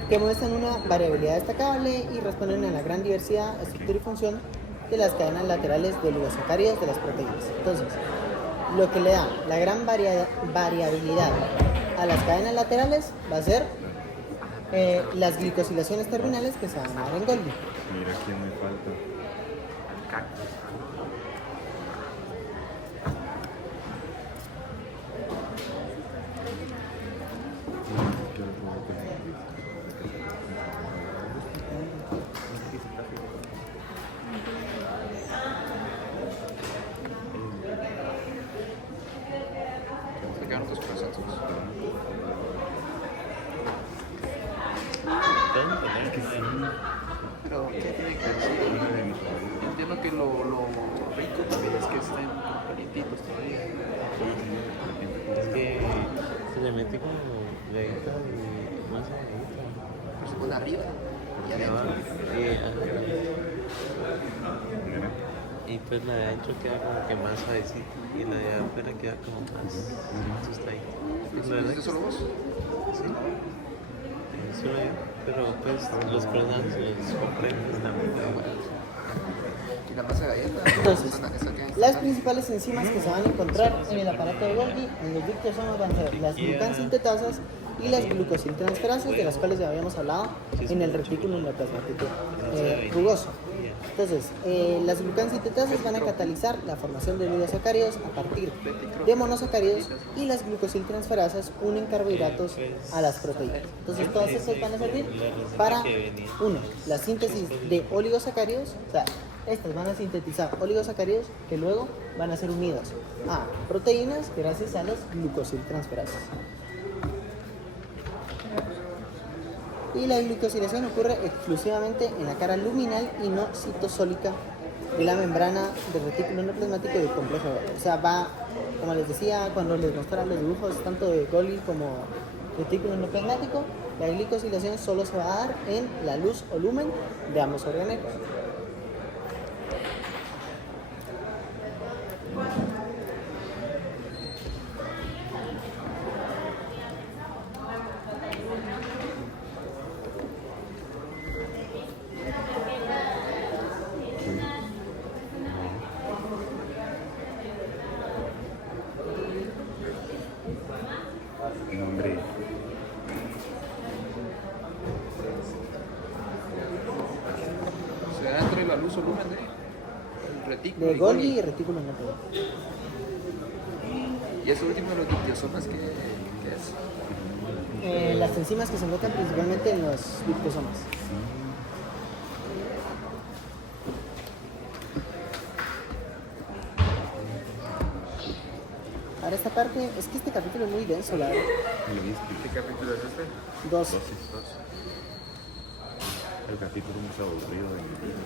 Que muestran una variabilidad destacable y responden a la gran diversidad, estructura y función de las cadenas laterales de oligosacáridos de las proteínas. Entonces, lo que le da la gran variabilidad a las cadenas laterales va a ser las glicosilaciones terminales que se van a dar en Golgi. Mira quién me falta. Cactus. Se quedaron tus procesos. Pero, ¿qué tiene que decir? Entiendo que lo rico también es que estén calientitos todavía. Es que se le mete como galleta y más galleta. Pero se pone arriba y adentro. Y pues la de adentro queda como que más suavecita y la de afuera queda como más tostadita. Pues la ¿Lo verdad hiciste que solo vos? sí, solo yo, pero pues los croissants los compré pues también. Y la masa de galleta. Entonces, esa que las principales enzimas que se van a encontrar en el aparato de Golgi, en los dictosomas, van a ser las glucansintetasas y las glucosiltransferasas, de las cuales ya habíamos hablado en el retículo endoplasmático rugoso. Entonces, las glucansintetasas van a catalizar la formación de oligosacáridos a partir de monosacáridos y las glucosiltransferasas unen carbohidratos a las proteínas. Entonces, todas estas van a servir para, uno, la síntesis de oligosacáridos, o sea, estas van a sintetizar oligosacáridos que luego van a ser unidos a proteínas gracias a las glucosiltransferasas. Y la glucosilación ocurre exclusivamente en la cara luminal y no citosólica de la membrana del retículo endoplasmático y del complejo de Golgi. O sea, va, como les decía cuando les mostraba los dibujos tanto de Golgi como retículo endoplasmático, la glicosilación solo se va a dar en la luz o lumen de ambos organelos. Nombre. Se da dentro de la luz o lumen de retículo. De y Golgi y retículo endoplasmático. Y eso último de los dictiosomas, ¿qué es? Las enzimas que se encuentran principalmente en los dictosomas. Ahora esta parte, es que este capítulo es muy denso, la verdad. ¿Lo viste? ¿Qué capítulo es este? Dos. El capítulo más aburrido de mi vida.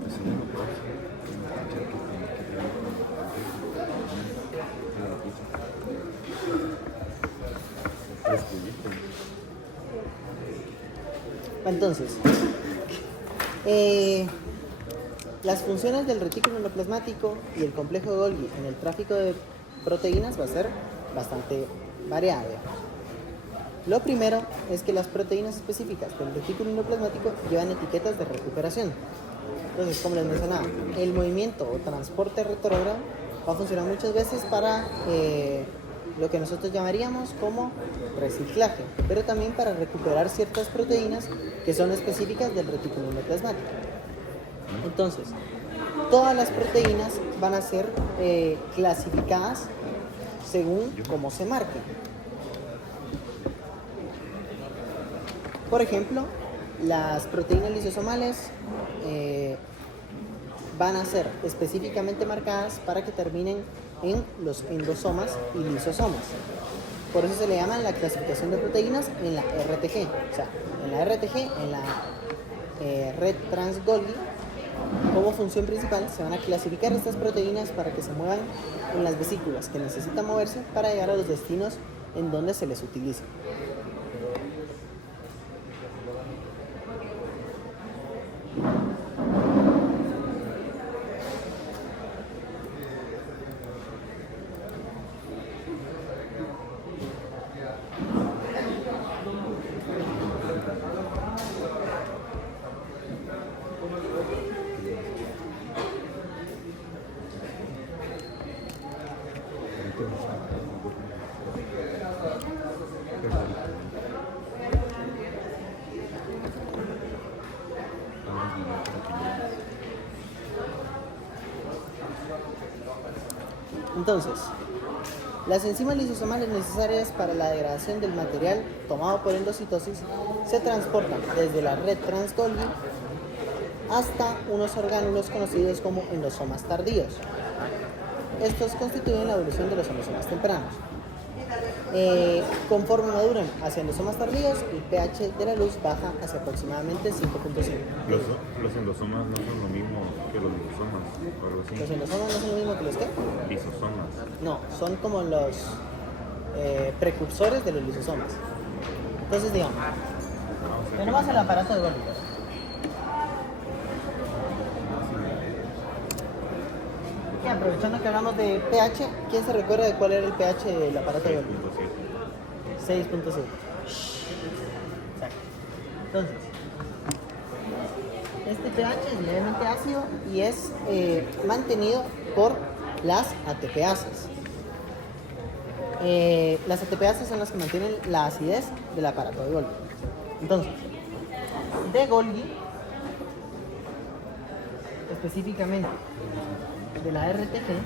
Pues sí, no puedo hacer. Tengo que escuchar que tiene que tener un contexto. Entonces, las funciones del retículo endoplasmático y el complejo de Golgi en el tráfico de proteínas va a ser bastante variable. Lo primero es que las proteínas específicas del retículo endoplasmático llevan etiquetas de recuperación. Entonces, como les mencionaba, el movimiento o transporte retrógrado va a funcionar muchas veces para lo que nosotros llamaríamos como reciclaje, pero también para recuperar ciertas proteínas que son específicas del retículo endoplasmático. Entonces, todas las proteínas van a ser clasificadas según cómo se marquen. Por ejemplo, las proteínas lisosomales van a ser específicamente marcadas para que terminen en los endosomas y lisosomas. Por eso se le llama la clasificación de proteínas en la RTG. O sea, en la RTG, en la red trans-Golgi, como función principal se van a clasificar estas proteínas para que se muevan en las vesículas que necesitan moverse para llegar a los destinos en donde se les utiliza. Entonces, las enzimas lisosomales necesarias para la degradación del material tomado por endocitosis se transportan desde la red trans-Golgi hasta unos orgánulos conocidos como endosomas tardíos. Estos constituyen la evolución de los endosomas tempranos. Conforme maduran hacia endosomas tardíos, el pH de la luz baja hacia aproximadamente 5.5. Los endosomas no son lo mismo que los lisosomas, o algo así. ¿Los endosomas no son lo mismo que los qué? Lisosomas. No, son como los precursores de los lisosomas. Entonces, digamos, tenemos el aparato de Golgi. Y aprovechando que hablamos de pH, ¿quién se recuerda de cuál era el pH del aparato de Golgi? 6.7. Exacto. Entonces, este pH es levemente ácido y es mantenido por las ATPases. Las ATPases son las que mantienen la acidez del aparato de Golgi. Entonces, de Golgi, específicamente de la RTG,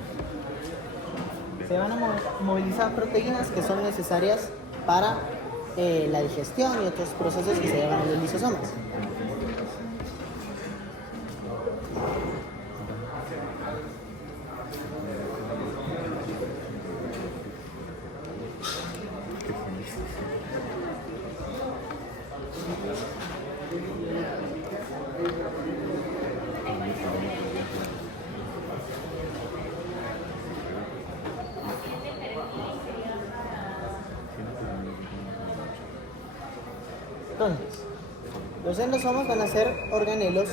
se van a movilizar proteínas que son necesarias para la digestión y otros procesos que se llevan en los lisosomas. Entonces, los endosomas van a ser organelos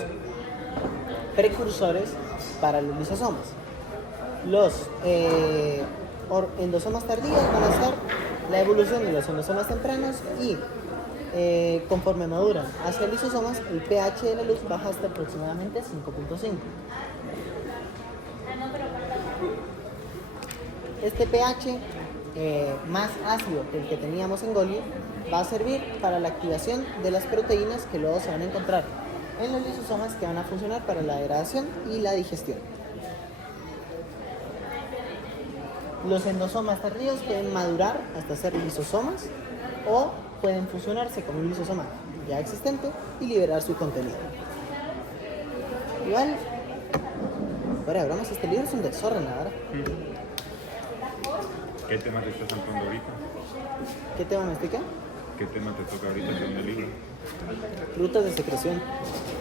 precursores para los lisosomas. Los endosomas tardíos van a ser la evolución de los endosomas tempranos y conforme maduran hacia lisosomas, el pH de la luz baja hasta aproximadamente 5.5. Este pH más ácido que el que teníamos en Golgi va a servir para la activación de las proteínas que luego se van a encontrar en los lisosomas que van a funcionar para la degradación y la digestión. Los endosomas tardíos pueden madurar hasta ser lisosomas o pueden fusionarse con un lisosoma ya existente y liberar su contenido. Igual, fuera de bromas, este libro es un desorden, la verdad. ¿Qué tema te estás saltando ahorita? ¿Qué tema me explica? ¿Qué tema te toca ahorita en el libro? Rutas de secreción.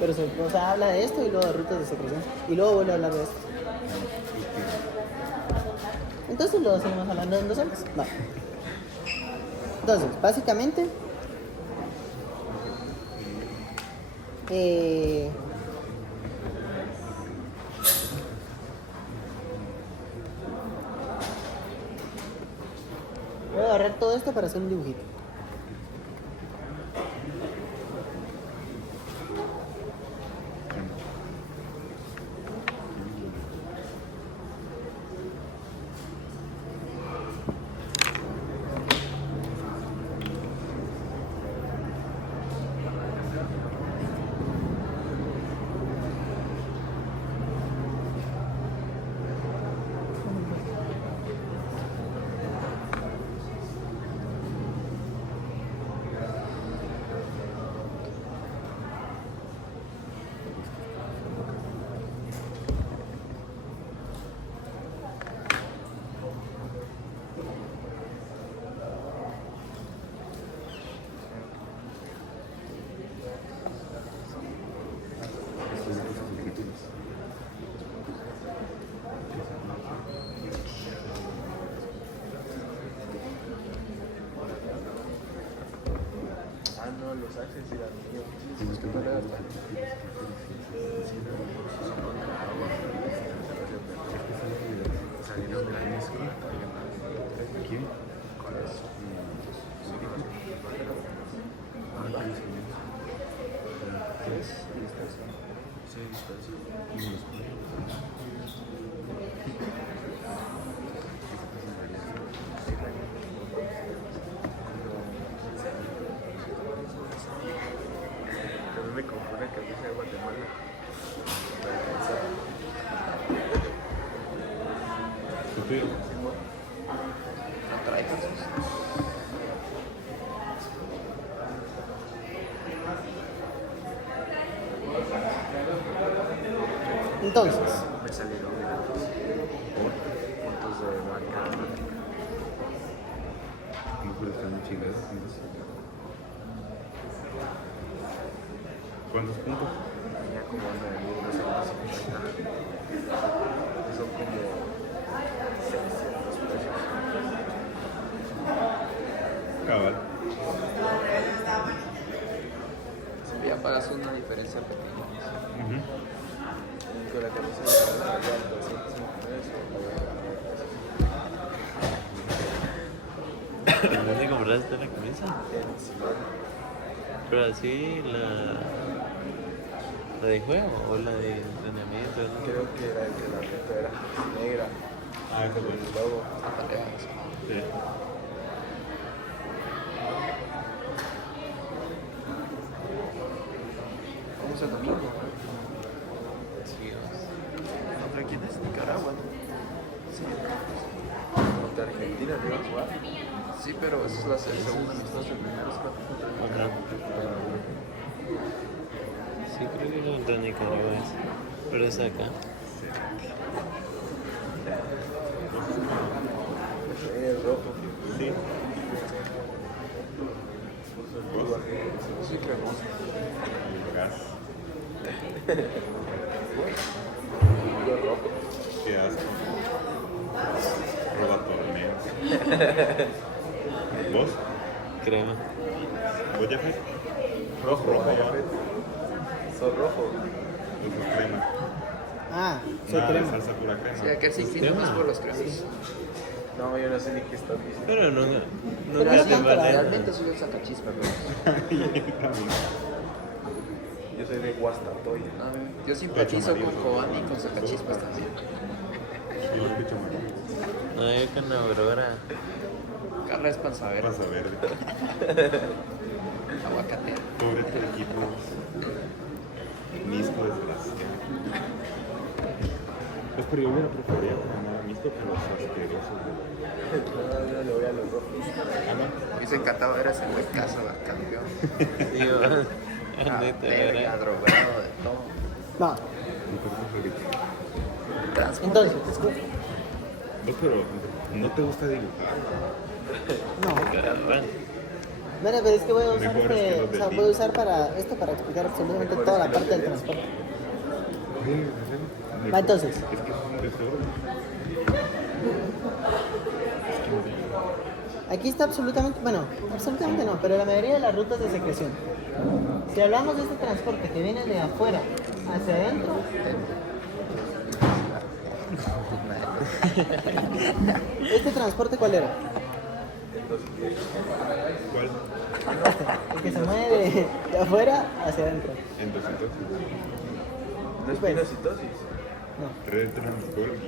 Pero o sea, habla de esto y luego de rutas de secreción. Y luego vuelve a hablar de esto. Entonces luego seguimos hablando de endosomas. Vale. Entonces, básicamente, Voy a agarrar todo esto para hacer un dibujito. Después de que sus subtítulos. Ah, no, los Axis y las míos. Sí, no te voy a dar. Aquí. ¿Cuál es? ¿Tres? Sí, disperso. A mí me confunde que dice Guatemala. ¿Tú tuyo? No trae Jesús. Entonces, Me salieron puntos de banca. No puedo estar muy chingado. ¿Cuántos puntos? Tenía como 9.250. Son como 600 pesos. Cabal. Ya pagas una diferencia pequeña. Con la camisa de la ya 205 pesos. ¿Dónde compraste la camisa? En Simón. Pero así la de juego o la de entrenamiento, ¿no? Creo que era el que la neta era negra. Ah, ese Con bueno. el logo. Ándale, Sí. ¿Cómo se llama? Sí, ¿Contra quién es? Nicaragua, ¿no? Sí. Contra Argentina, ¿no iba a jugar? Sí, pero esa es la segunda amistosa, el primero es contra Nicaragua. sí, creo que contra Nicaragua es. Pero es acá. Es rojo. Sí. ¿Vos? Sí, cremoso. Gas. Yo rojo. Qué asco. Roba torneos. ¿Vos? Crema. ¿Vos ya fue? Rojo, Rojo, ya ¿va? fue. Sos rojo. Vos sos crema. ah, soy Nada de crema. salsa pura crema. Sí, aquel se inclina Crema. más por los cremas. No, yo no sé ni qué estás diciendo. Pero no, Pero nunca no te tanto, la vale. Realmente soy el sacachispa, pero yo soy de Guastatoya. Yo simpatizo con Cobán y con sacachispas también. Yo el pecho amarillo. No, yo con la Aurora. Carla es panzavera. Pasa verde. Aguacate. Pobre tu equipo. Misco desgraciado. Pues pero yo hubiera preferido que ganara Misco que los asquerosos. No, le voy a los rojos. Ah, no. Hubiese encantado ver ese huecazo al campeón. Digo, Ah, neta, verga, ¿verdad? drogado de todo. No, Mi cuerpo favorito. entonces, Vos pero no te gusta dibujar. no. Bueno, Bueno, pero es que voy a usar, Mejores que los o sea, del voy a usar para esto para explicar absolutamente toda la parte del transporte. Va, entonces. Es que es un desorden. Aquí está absolutamente, bueno, absolutamente no, pero la mayoría de las rutas de secreción. Si hablamos de este transporte que viene de afuera hacia adentro, ¿este transporte cuál era? ¿Cuál? El que se mueve de afuera hacia adentro. Entonces, ¿No es pinocitosis? No. retransporte.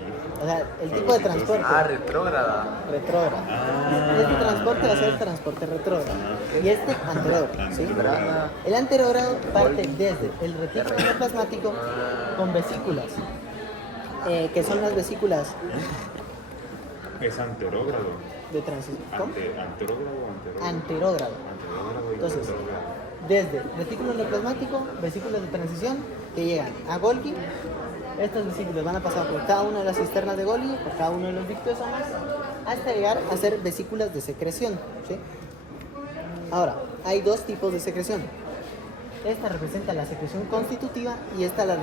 O sea, el tipo de transporte. Ah, retrógrada. Retrógrado. Ah. Este transporte va a ser el transporte retrógrado. Y este anterógrado. ¿sí? Anterógrado. El anterógrado parte desde el retículo endoplasmático con vesículas, que son las vesículas Es anterógrado. de transición. ¿Cómo? ¿Anterógrado o anterógrado? Anterógrado. Anterógrado y Entonces, retrógrado. desde retículo endoplasmático, vesículas de transición que llegan a Golgi. Estas vesículas van a pasar por cada una de las cisternas de Golgi, por cada uno de los dictiosomas, hasta llegar a ser vesículas de secreción. ¿sí? Ahora, hay dos tipos de secreción. Esta representa la secreción constitutiva y esta la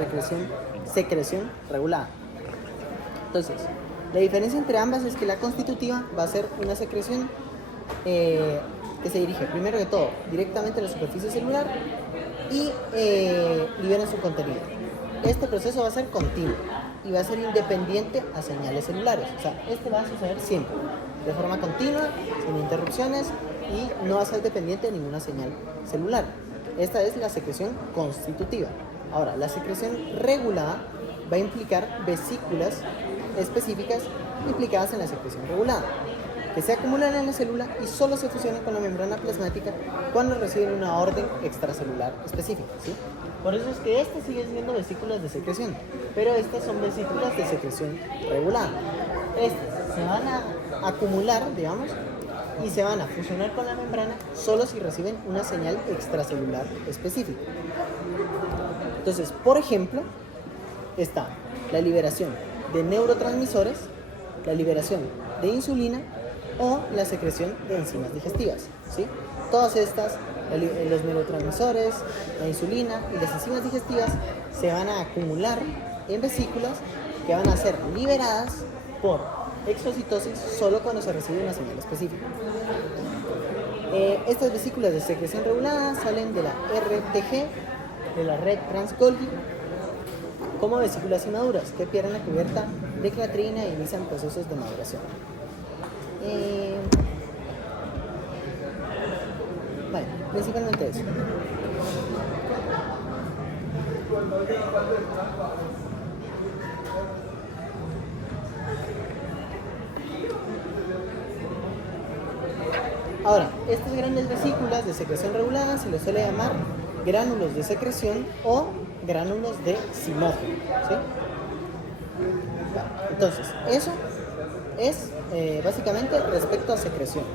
secreción regulada. Entonces, la diferencia entre ambas es que la constitutiva va a ser una secreción que se dirige, primero que todo, directamente a la superficie celular y libera su contenido. Este proceso va a ser continuo y va a ser independiente a señales celulares. O sea, este va a suceder siempre, de forma continua, sin interrupciones y no va a ser dependiente de ninguna señal celular. Esta es la secreción constitutiva. Ahora, la secreción regulada va a implicar vesículas específicas implicadas en la secreción regulada, que se acumulan en la célula y solo se fusionan con la membrana plasmática cuando reciben una orden extracelular específica. ¿sí? Por eso es que estas siguen siendo vesículas de secreción, pero estas son vesículas de secreción regulada. Estas se van a acumular, digamos, y se van a fusionar con la membrana solo si reciben una señal extracelular específica. Entonces, por ejemplo, está la liberación de neurotransmisores, la liberación de insulina o la secreción de enzimas digestivas. ¿sí? Todas estas, los neurotransmisores, la insulina y las enzimas digestivas se van a acumular en vesículas que van a ser liberadas por exocitosis solo cuando se recibe una señal específica. Estas vesículas de secreción regulada salen de la RTG, de la red Trans-Golgi, como vesículas inmaduras que pierden la cubierta de creatinina e inician procesos de maduración. Vale, principalmente eso. Ahora, estas grandes vesículas de secreción regulada se les suele llamar gránulos de secreción o gránulos de simógeno. ¿sí? Entonces, eso es básicamente respecto a secreción.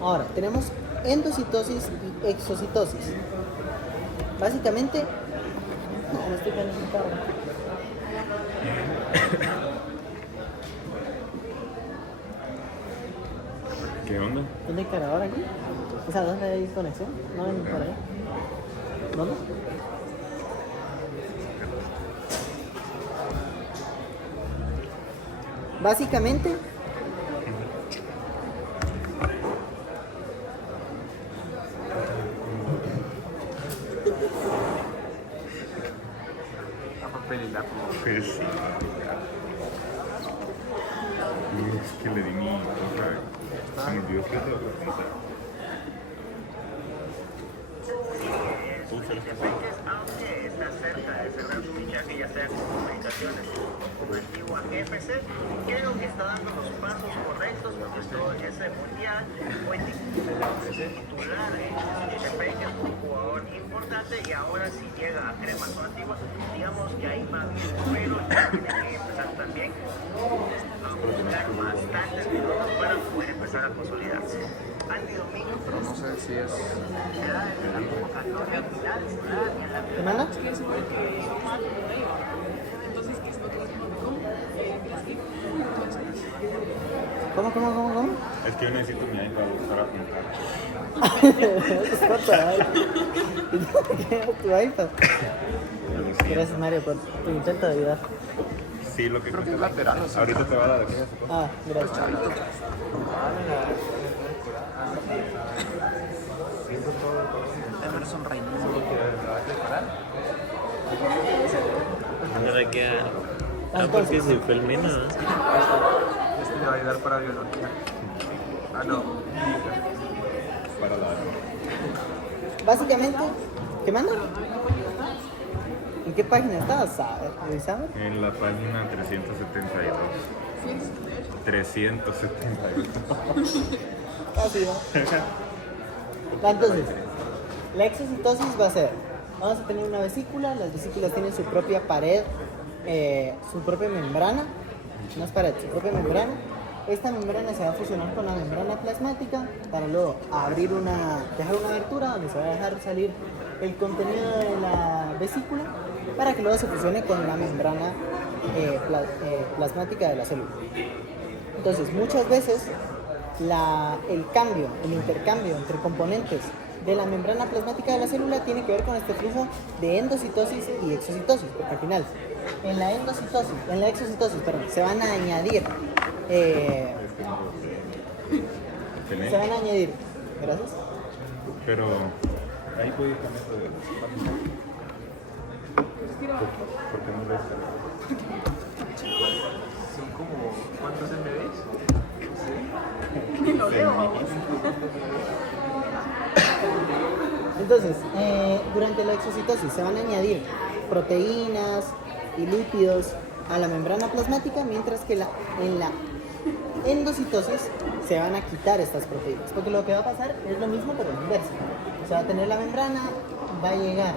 Ahora, tenemos endocitosis y exocitosis. Básicamente, no, me estoy quedando sin carga. ¿Qué onda? ¿Dónde hay cargador aquí? O sea, ¿dónde hay conexión? No ven por ahí. ¿Dónde? Básicamente, Papel y lápiz. Pues sí. Es que le di mi cosa. Se me olvidó que es la otra cosa. Tú sabes qué hacer. Aunque está cerca de cerrar su fichaje, ya sea con comunicaciones o con antigua GFC, creo que está dando los pasos correctos porque esto es mundial. Fue titular en Chepeque, es un jugador importante y ahora si llega a Cremas o Antigua, digamos que ahí va bien, pero ya tiene que empezar también a buscar bastantes minutos para poder empezar a consolidarse. Andy Domingo, Pero no sé si es. será en la convocatoria final, será en la ¿te manda? ¿Cómo? Es que yo necesito mi iPad para apuntar. Es corto, tu iPad. Gracias, Mario, por tu intento de ayudar. Sí, lo que Creo que es lateral. O sea, ahorita te va a dar aquella cosa. Ah, gracias. Siento todo el corazón. queda. Ah, Entonces, porque se fue el MENA. ¿No? Este le va a ayudar para biología. Ah, no. Para la... básicamente, ¿qué manda? ¿En qué página estabas? ¿Revisamos? En la página 372. 372. Casi, ¿no? Entonces, la exocitosis va a ser, vamos a tener una vesícula, las vesículas tienen su propia pared, su propia membrana, no es pared, su propia membrana. Esta membrana se va a fusionar con la membrana plasmática para luego dejar una abertura donde se va a dejar salir el contenido de la vesícula para que luego se fusione con la membrana plasmática de la célula. Entonces, muchas veces el intercambio entre componentes de la membrana plasmática de la célula tiene que ver con este flujo de endocitosis y exocitosis, porque al final, en la exocitosis, se van a añadir, gracias. Pero ahí puede ir cambiando de... ¿Por qué no ves? Son como, ¿cuántos MBs? Entonces, durante la exocitosis se van a añadir proteínas y lípidos a la membrana plasmática, mientras que en la endocitosis se van a quitar estas proteínas, porque lo que va a pasar es lo mismo pero en inverso. Se va a tener la membrana, va a llegar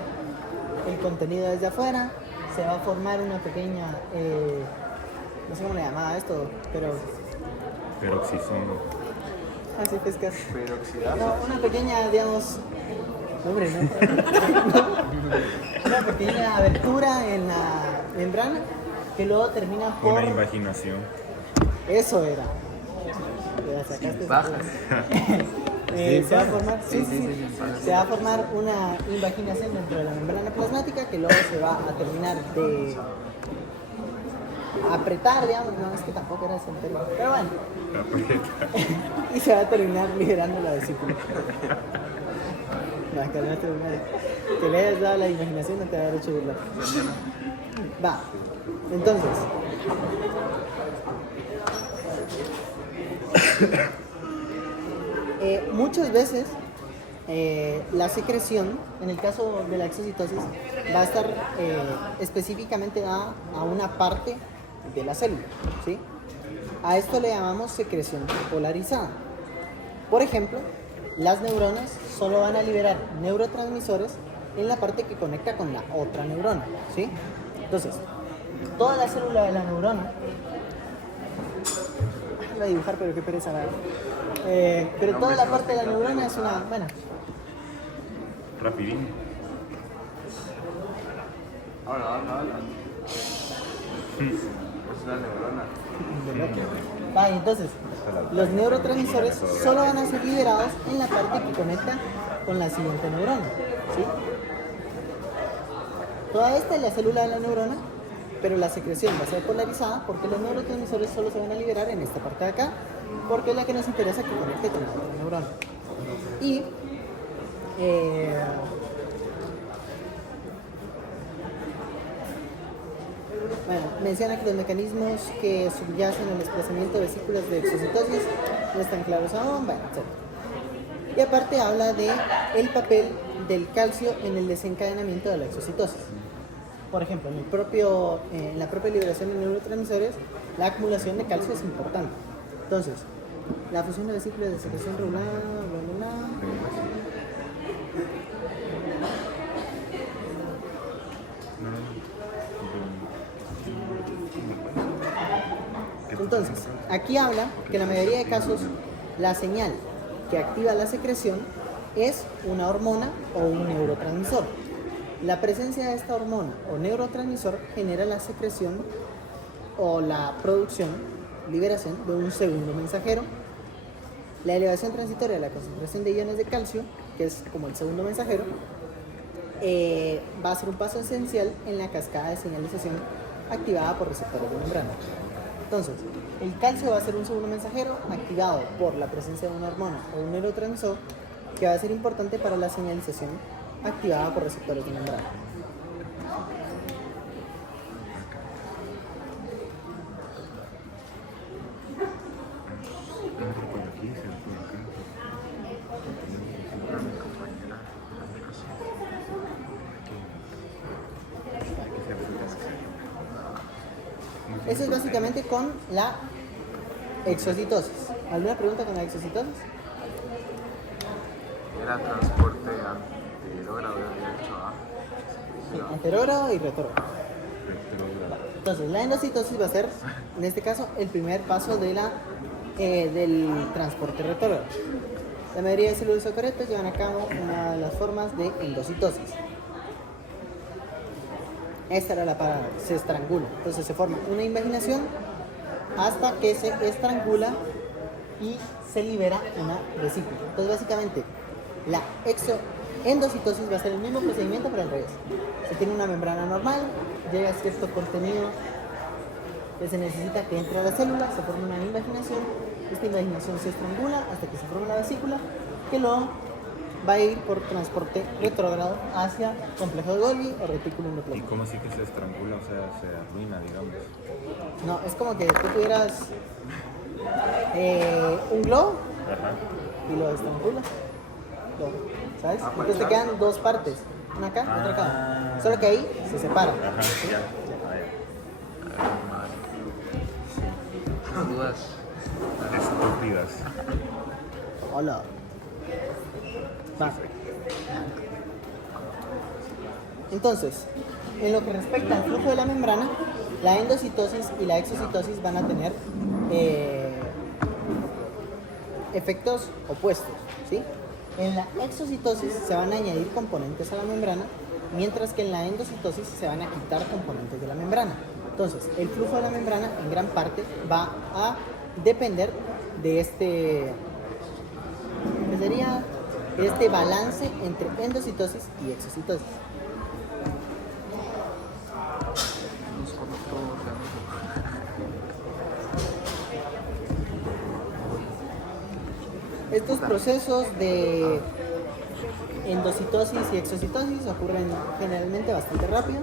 el contenido desde afuera, se va a formar una pequeña, no sé cómo le llamaba esto, pero... Peroxisoma. así pescas. Peroxidasa. No, una pequeña, digamos... no, hombre, no. Una pequeña abertura en la membrana que luego termina por... Una invaginación. Eso era. Ya sacaste. Bajas. Se va a formar, se va a formar una invaginación dentro de la membrana plasmática que luego se va a terminar de apretar, digamos, no es que tampoco era centenario, pero bueno, y se va a terminar liberando la vesícula. Ya, calmate, madre. Que le hayas dado la imaginación no te va a haber hecho burlar. Va, entonces. Muchas veces la secreción, en el caso de la exocitosis, va a estar específicamente dada a una parte de la célula, ¿sí? A esto le llamamos secreción polarizada. Por ejemplo, las neuronas solo van a liberar neurotransmisores en la parte que conecta con la otra neurona, ¿sí? Entonces, toda la célula de la neurona, voy a dibujar, pero qué pereza, la verdad. Pero toda la parte de la neurona es una, bueno, Rapidín. Habla. Es una neurona. entonces, los neurotransmisores solo van a ser liberados en la parte que conecta con la siguiente neurona, ¿sí? Toda esta es la célula de la neurona, pero la secreción va a ser polarizada porque los neurotransmisores solo se van a liberar en esta parte de acá, porque es la que nos interesa que conecte con la otra neurona. Y bueno, menciona que los mecanismos que subyacen al desplazamiento de vesículas de exocitosis no están claros aún, bueno, etc. Y aparte habla de el papel del calcio en el desencadenamiento de la exocitosis. Por ejemplo, en la propia liberación de neurotransmisores, la acumulación de calcio es importante. Entonces, la fusión de vesículas de secreción regular, bla, bla, bla. Entonces, aquí habla que en la mayoría de casos la señal que activa la secreción es una hormona o un neurotransmisor. La presencia de esta hormona o neurotransmisor genera la secreción o la producción, liberación de un segundo mensajero. La elevación transitoria de la concentración de iones de calcio, que es como el segundo mensajero, va a ser un paso esencial en la cascada de señalización activada por receptores de membrana. Entonces, el calcio va a ser un segundo mensajero activado por la presencia de una hormona o un neurotransmisor que va a ser importante para la señalización activada por receptores de membrana. Eso es básicamente con la exocitosis. ¿Alguna pregunta con la exocitosis? Era transporte anterógrado, había dicho, Sí, anterógrado y retrógrado. Entonces, la endocitosis va a ser, en este caso, el primer paso de del transporte retrógrado. La mayoría de células eucariotas llevan a cabo una de las formas de endocitosis. Esta era la palabra, se estrangula. Entonces se forma una invaginación hasta que se estrangula y se libera una vesícula. Entonces básicamente la endocitosis va a ser el mismo procedimiento pero al revés. Se tiene una membrana normal, llega cierto contenido que se necesita que entre a la célula, se forma una invaginación, esta invaginación se estrangula hasta que se forma la vesícula, que luego va a ir por transporte retrógrado hacia complejo de Golgi o retículo ¿Y endoplasmático. cómo así que se estrangula? O sea, se arruina, digamos. No, es como que tú tuvieras un globo Ajá. y lo estrangulas, ¿sabes? Entonces te quedan dos partes, una acá y otra acá. Solo que ahí se separa. Ajá, ya. dudas. Estúpidas. Hola. Va. Entonces, en lo que respecta al flujo de la membrana, la endocitosis y la exocitosis van a tener efectos opuestos, ¿sí? En la exocitosis se van a añadir componentes a la membrana, mientras que en la endocitosis se van a quitar componentes de la membrana. Entonces, el flujo de la membrana en gran parte va a depender de este balance entre endocitosis y exocitosis. Nos conectó organismo. Estos procesos de endocitosis y exocitosis ocurren generalmente bastante rápido.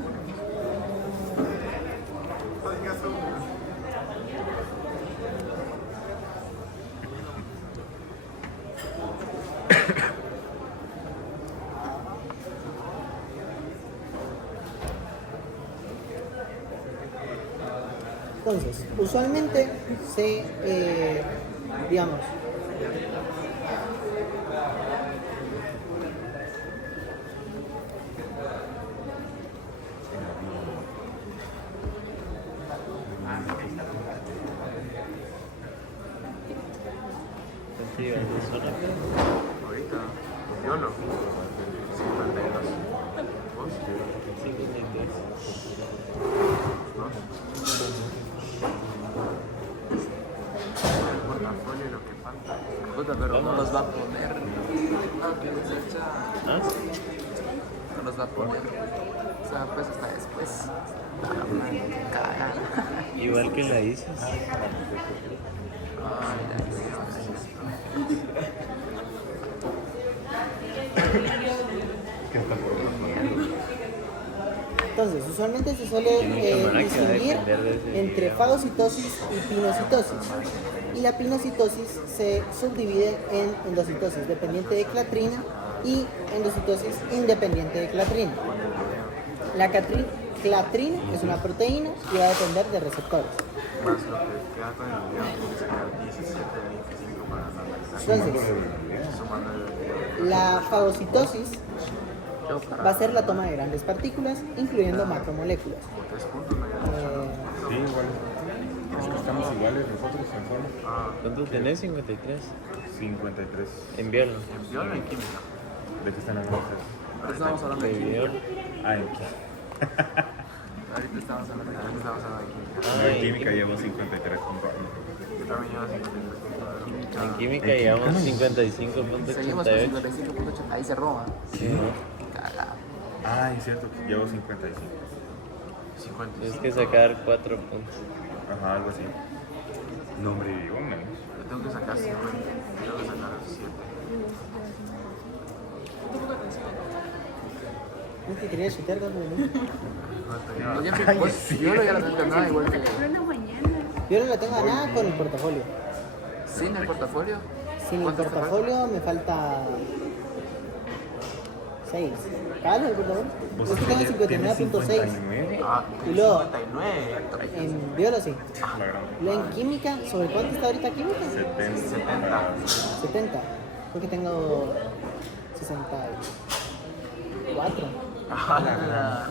Entonces, usualmente se, digamos, ¿Cuánto llevas de zona? Ahorita, yo no. 52. ¿Vos? 52. ¿Vos? El portafolio y lo que falta. Puta, pero no los va a poner. Ah, que les echa. ¿Ah? No los va a poner. O sea, pues hasta después. Una cagada. Igual que la ISIS. Ay, ya que entonces, usualmente se suele distinguir entre fagocitosis y pinocitosis. Y la pinocitosis se subdivide en endocitosis dependiente de clatrina y endocitosis independiente de clatrina. La clatrina es una proteína y va a depender de receptores. más lo que queda con el video, tiene que sacar 17, 25 para analizar. Entonces, Sumando el video. la fagocitosis va a ser la toma de grandes partículas, incluyendo macromoléculas. Como 3 puntos, no hay Sí, igual. Es que estamos iguales nosotros en forma. ¿Cuánto tenés? 53. 53. Envíalo. en biología y en química. ¿De qué están hablando ustedes? Ahorita estamos hablando de De química. video. Ah, en química. Ahorita estamos hablando de química. Ah, En química llevo 53 puntos. Yo también llevo 53 puntos. En química llevamos 55.88. Seguimos con 55.8. Ahí se roba. Sí. Cagado. Ah, es cierto, llevo 55. 50. Tienes que sacar 4 puntos. Ajá, algo así. Nombre vivo, menos. Yo tengo que sacar 50. Tengo que sacar 7. Es que quería chutear con Yo ya la tengo ganada igual que. Yo no la tengo ganada con el portafolio. Sin el portafolio. Sin el ¿Cuánto te portafolio me falta 6. ¿Cuál es el glutamato? Vos Es que tengo tienes 59.6. 59. Ah, Y luego, 59. en biología. La gran. Luego en química, ¿sobre cuánto está ahorita química? 70. 70. Porque tengo 64. Ah,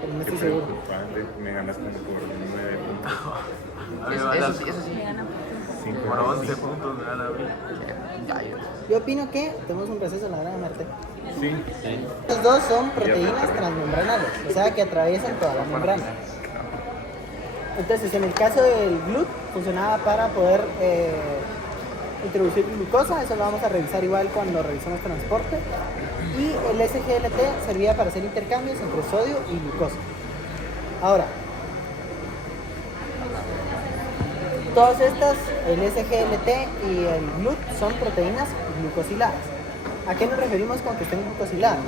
Pero no Qué estoy seguro. preocupante. Me ganas como por 9 puntos. eso sí. Cinco, Por 11 cinco. puntos me gana a mí. Ya, Yo opino que tenemos un receso en la gran Marte. Sí. Los dos son proteínas transmembranales, o sea que atraviesan toda la membrana. Entonces, en el caso del GLUT, funcionaba para poder introducir glucosa, eso lo vamos a revisar igual cuando revisamos transporte. Y el SGLT servía para hacer intercambios entre sodio y glucosa. Ahora, todas estas, el SGLT y el GLUT, son proteínas glucosiladas. ¿A qué nos referimos con que estén glucosiladas? Ah,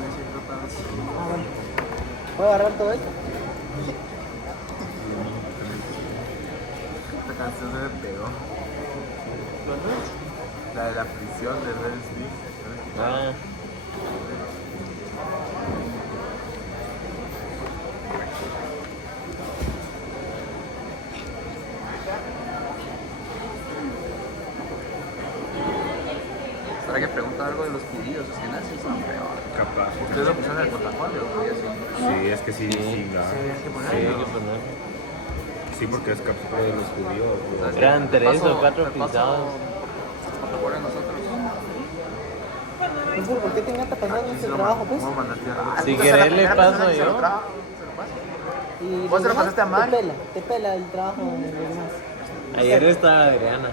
bueno. ¿Puedo agarrar todo esto? esta canción se me pegó. La de la prisión de Red Street. Ah, ¿Será que pregunta algo de los judíos? Es que nazis son peor. Capaz. Ustedes lo pusieron en el portafolio, judíos. Sí, es que sí, sí, da. hay que ponerlo. Sí, hay que poner. sí, porque es capítulo de los judíos. ¿Sabes Eran qué? tres Paso- o cuatro me paso- pisados. ¿Cuánto ponen nosotros? No sé por qué tenga pasando este Sí, lo trabajo, pues. ¿cómo mandaste a- Si Ah, querés la le primera paso persona que se yo. lo trajo, se lo paso. Y ¿Vos los se lo demás pasaste a Mar? te pela el trabajo de los demás. Ayer estaba Adriana.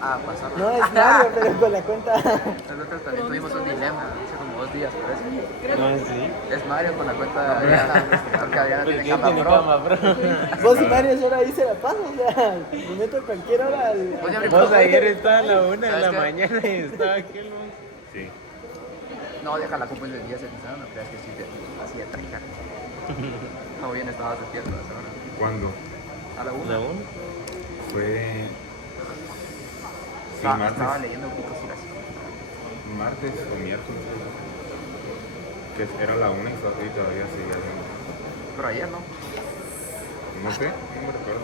Ah, pasaron. No es Mario, pero con la cuenta. Nosotros también tuvimos un dilema hace como 2 días, por eso. No, sí. Es Mario con la cuenta de Adriana, porque Adriana ¿Por tiene qué cama tiene pro. cama, bro? Vos y Mario solo ahí se la pasan, o sea, me meto a cualquier hora al. Vos ya Vos ayer estaba a la 1 de ¿Sabes la qué? mañana y estaba aquí el Sí. No, deja la compu en el día, se pensaron, no creas que sí, así de tranca. No, bien, estabas despierto a esa hora. ¿Cuándo? A la 1. ¿La 1? Fue. Sí, Estaba martes. leyendo un poco así, así. Martes o miércoles. Que era la 1 y todavía seguía viendo. Pero ayer no. No sé, no me recuerdo.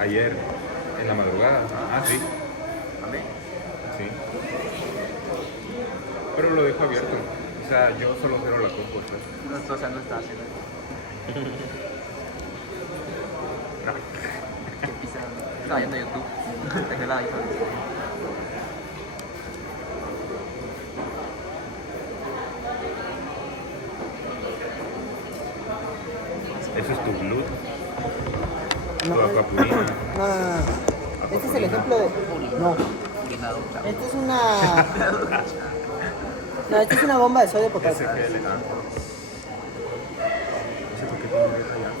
Ayer, en la madrugada. Ah, sí. ¿A mí? Sí. Pero lo dejo abierto. O sea, yo solo cierro la compu. pues. No, o sea, no estaba haciendo eso. Qué pisa. Estaba viendo YouTube. Dejé la iPhone. Eso es tu glut, No, tu aquapurina. no. Este es el ejemplo de. No. Orinado, claro. Esta es una. No, esta es una bomba de sodio potasio. SGL. ¿Ese por qué tiene beta y alfa?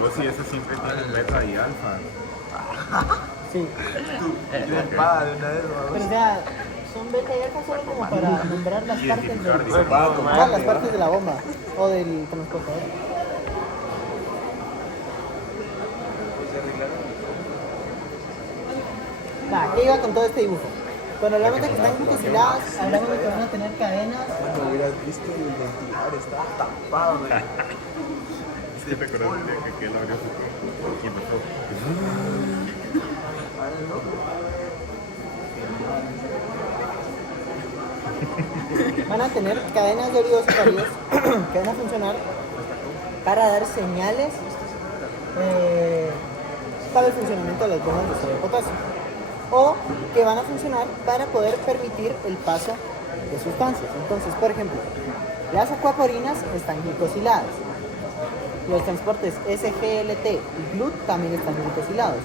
Vos sí, ese siempre tiene beta y alfa. Sí. Yo espada de una vez, Pero o sea, son beta y alfa solo como para nombrar las partes Identificar, del. dice. Todas las partes de la bomba o del transportador. Va, ¿qué iba con todo este dibujo? Cuando hablamos de que están glucosiladas, hablamos de que van a tener cadenas. No hubieras visto el ventilador, estaba tapado, güey. Sí, te acuerdas de que él abrió su compu y empezó. Van a tener cadenas de oligosacáridos que van a funcionar para dar señales para el funcionamiento de las bombas de sodio de potasio, o que van a funcionar para poder permitir el paso de sustancias. Entonces, por ejemplo, las acuaporinas están glucosiladas, los transportes SGLT y GLUT también están glucosilados.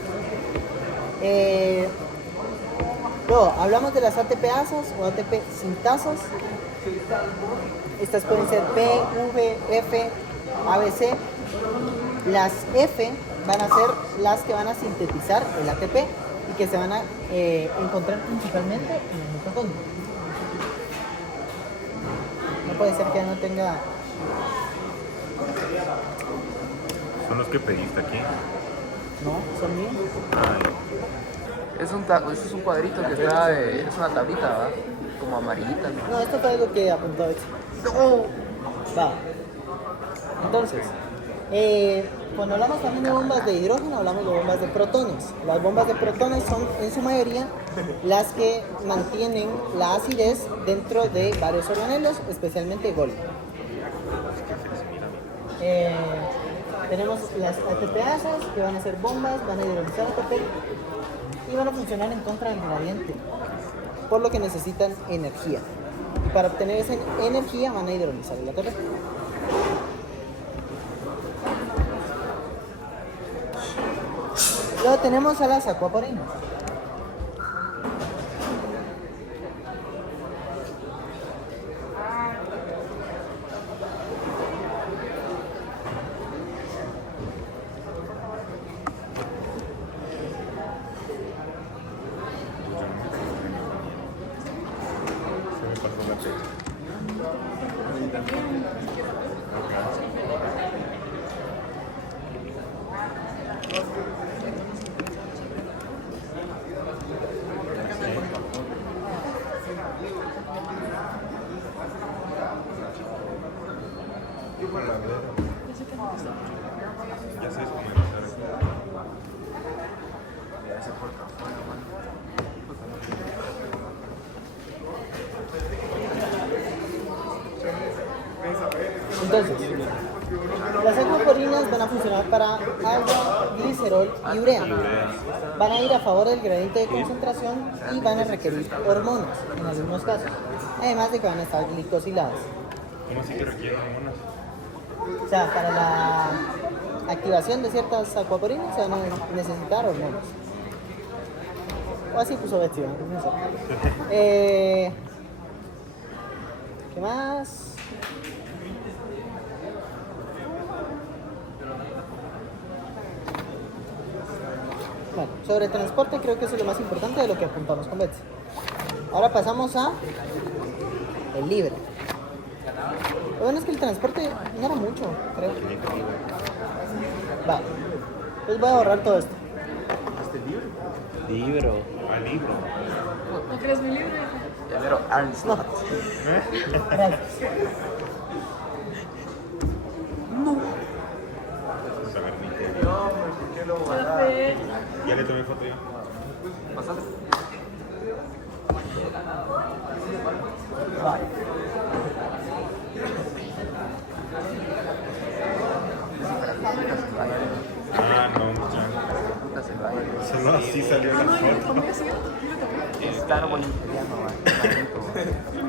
Luego, hablamos de las ATP-asas o ATP sintasas. Estas pueden ser P, V, F, ABC. Las F van a ser las que van a sintetizar el ATP y que se van a encontrar principalmente en el mitocondrio. No puede ser que no tenga. Son los que pediste aquí. No, son míos. Es un cuadrito que está, es una tablita, ¿verdad? Como amarillita, ¿no? No, esto fue algo que apuntó Betsy. Va. Entonces, cuando hablamos también de bombas de hidrógeno, hablamos de bombas de protones. Las bombas de protones son en su mayoría las que mantienen la acidez dentro de varios organelos, especialmente Golgi. Tenemos las ATPasas, que van a ser bombas, van a hidrolizar ATP y van a funcionar en contra del gradiente, por lo que necesitan energía. Para obtener esa energía van a hidrolizar el ATP. Luego tenemos a las acuaporinas. Se me pasó la fecha. Ya sé cómo empezar. Entonces, las acuaporinas van a funcionar para agua, glicerol y urea. Van a ir a favor del gradiente de concentración y van a requerir hormonas en algunos casos. Además de que van a estar glicosiladas. ¿Cómo así que requieren hormonas? O sea, para la activación de ciertas acuaporinas se van a necesitar hormonas. O así puso Betsy, ¿no? No sé. ¿Qué más? Bueno, sobre transporte creo que eso es lo más importante de lo que apuntamos con Betsy. Ahora pasamos a el libre. Lo bueno es que el transporte no era mucho, creo. Va. Pues voy a borrar todo esto. Libro. Al libro. ¿No quieres mi libro? Pero Ernst. No. Gracias. Sabernito. ¿Por qué lo Espérate. Ya le tomé foto yo. Pasate. Va. Ah, no, ya. Puta se vaya. Solo así salió la foto. Claro, boliviano, ¿va?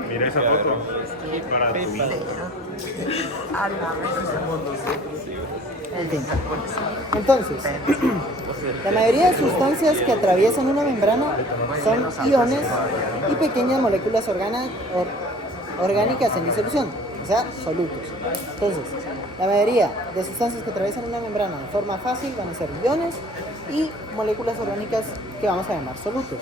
Mira esa foto. Para tu vida. Ah, no, ese es el mundo, En fin. Entonces, la mayoría de sustancias que atraviesan una membrana son iones y pequeñas moléculas orgánicas en disolución, o sea, solutos. Entonces, la mayoría de sustancias que atraviesan una membrana de forma fácil van a ser iones y moléculas orgánicas que vamos a llamar solutos.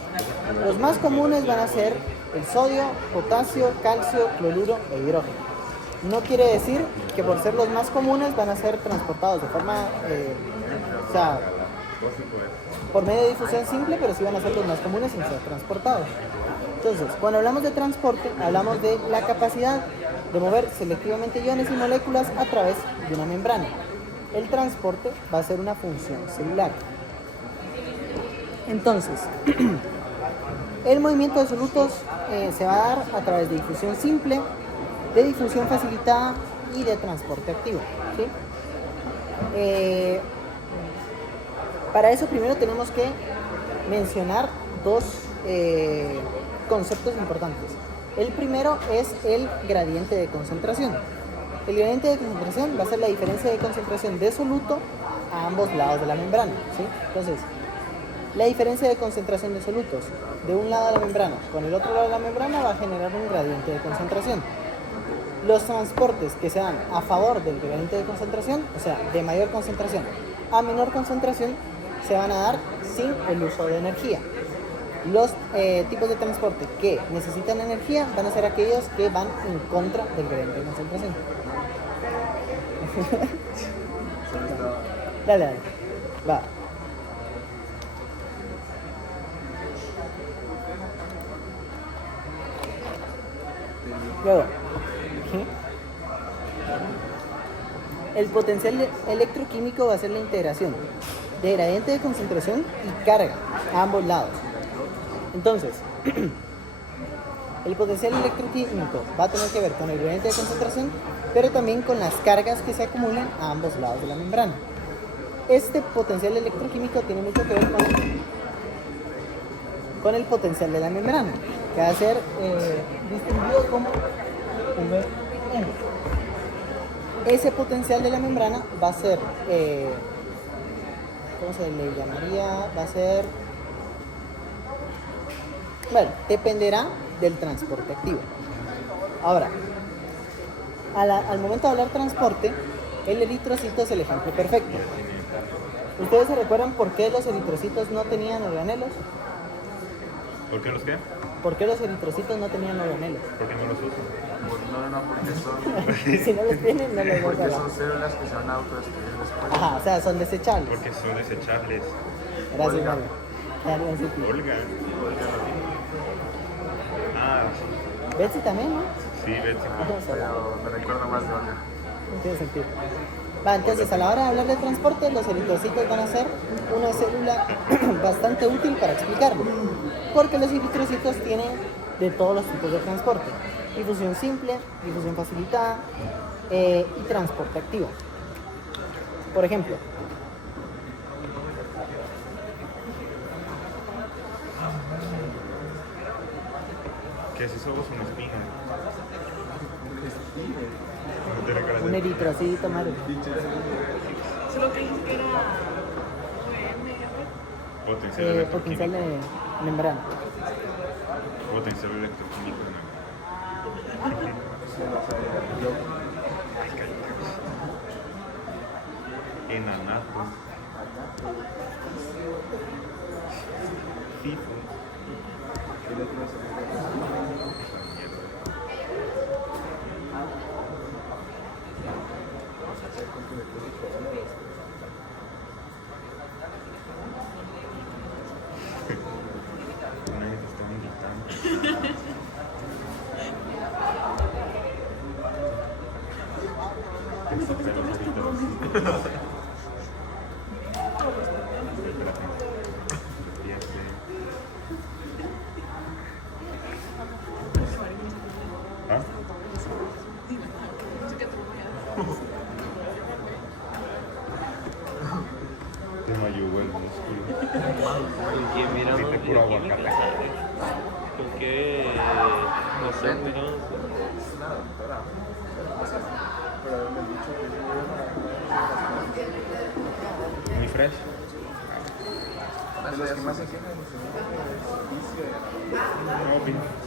Los más comunes van a ser el sodio, potasio, calcio, cloruro e hidrógeno. No quiere decir que por ser los más comunes van a ser transportados de forma, o sea, por medio de difusión simple, pero sí van a ser los más comunes en ser transportados. Entonces, cuando hablamos de transporte, hablamos de la capacidad de mover selectivamente iones y moléculas a través de una membrana. El transporte va a ser una función celular. Entonces, el movimiento de solutos se va a dar a través de difusión simple, de difusión facilitada y de transporte activo, ¿sí? Para eso primero tenemos que mencionar dos conceptos importantes. El primero es el gradiente de concentración. El gradiente de concentración va a ser la diferencia de concentración de soluto a ambos lados de la membrana, ¿sí? Entonces, la diferencia de concentración de solutos de un lado de la membrana con el otro lado de la membrana va a generar un gradiente de concentración. Los transportes que se dan a favor del gradiente de concentración, o sea, de mayor concentración a menor concentración, se van a dar sin el uso de energía. Los tipos de transporte que necesitan energía van a ser aquellos que van en contra del gradiente de concentración. Dale. Va. Luego, el potencial electroquímico va a ser la integración de gradiente de concentración y carga a ambos lados. Entonces, el potencial electroquímico va a tener que ver con el gradiente de concentración, pero también con las cargas que se acumulan a ambos lados de la membrana. Este potencial electroquímico tiene mucho que ver con el potencial de la membrana, que va a ser distinguido como Vn. Ese potencial de la membrana va a ser, ¿cómo se le llamaría? Va a ser, bueno, dependerá del transporte activo. Ahora, al momento de hablar transporte, el eritrocito es el ejemplo perfecto. ¿Ustedes se recuerdan por qué los eritrocitos no tenían organelos? ¿Por qué los qué? ¿Por qué los eritrocitos no tenían organelos? ¿Por qué no los usan? No, porque Si no los tienen, no los vas a porque dar. son células que se van a autodestruir después. Ajá, o sea, son desechables. Porque son desechables. Gracias, Olga. Mario. Ya, ya sí. Olga. Ah, sí. Betsy también, ¿no? Sí, Betsy. Pero me recuerdo más de Olga. No tiene sentido. Va, entonces a la hora de hablar de transporte, los eritrocitos van a ser una célula bastante útil para explicarlo, porque los eritrocitos tienen de todos los tipos de transporte: difusión simple, difusión facilitada y transporte activo. Por ejemplo, ¿Qué es eso? ¿Es una espina? No tiene cara de- un eritrocito, Mario. Solo que dije que era Potencial Potencial electroquímico. de membrana. Potencial electroquímico. Enanato. Fifo. Una vez están gritando. ¿Ah? Te mayugó el músculo. Porque miramos Dice puro aguacate. ¿Por qué nosotros miramos? Muy fresh. De los que más se quejan.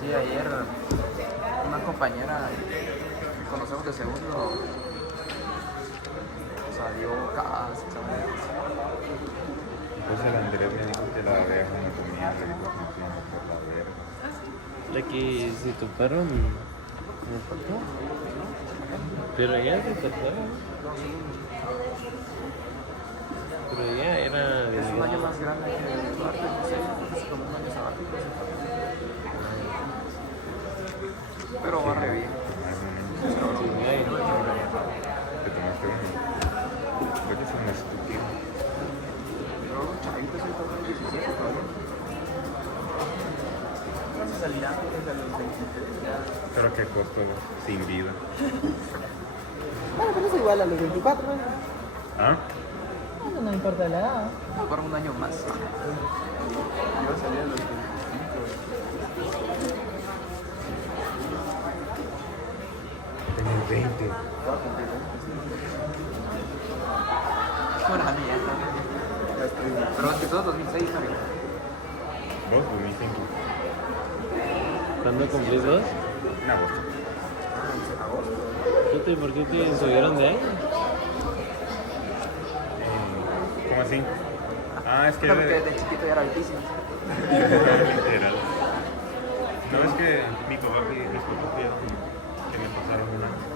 Sí, ayer una compañera que conocemos de segundo, o sea, dio cada exámenes. Entonces el Andrés me dijo que la abeja no comía revistas por la verga. La que se toparon me faltó. Pero ya se toparon. Pero ya era Es un año más grande que Duarte, no sé, es como un año sabático. Pero va re bien. Te tomaste uno. Creo que es un estúpido. Pero chavito, soy todo el 17 todavía. No se salirá desde los 23 ya. Pero qué costo sin vida. Bueno, pero es igual a los 24, ¿no? ¿Ah? No, no importa la edad. Para un año más. Yo salí a los 25. Tengo 20. Voy a cumplir 20. Buena mierda. Pero ante todo 2006, amigo. ¿Vos? 2005. ¿Cuándo cumplís dos? En agosto. ¿Y por qué te subieron de ahí? ¿Cómo así? Ah, es que... No, porque desde chiquito ya era altísimo. Literal. No, es que mi papá me pidió que me pasaron un año.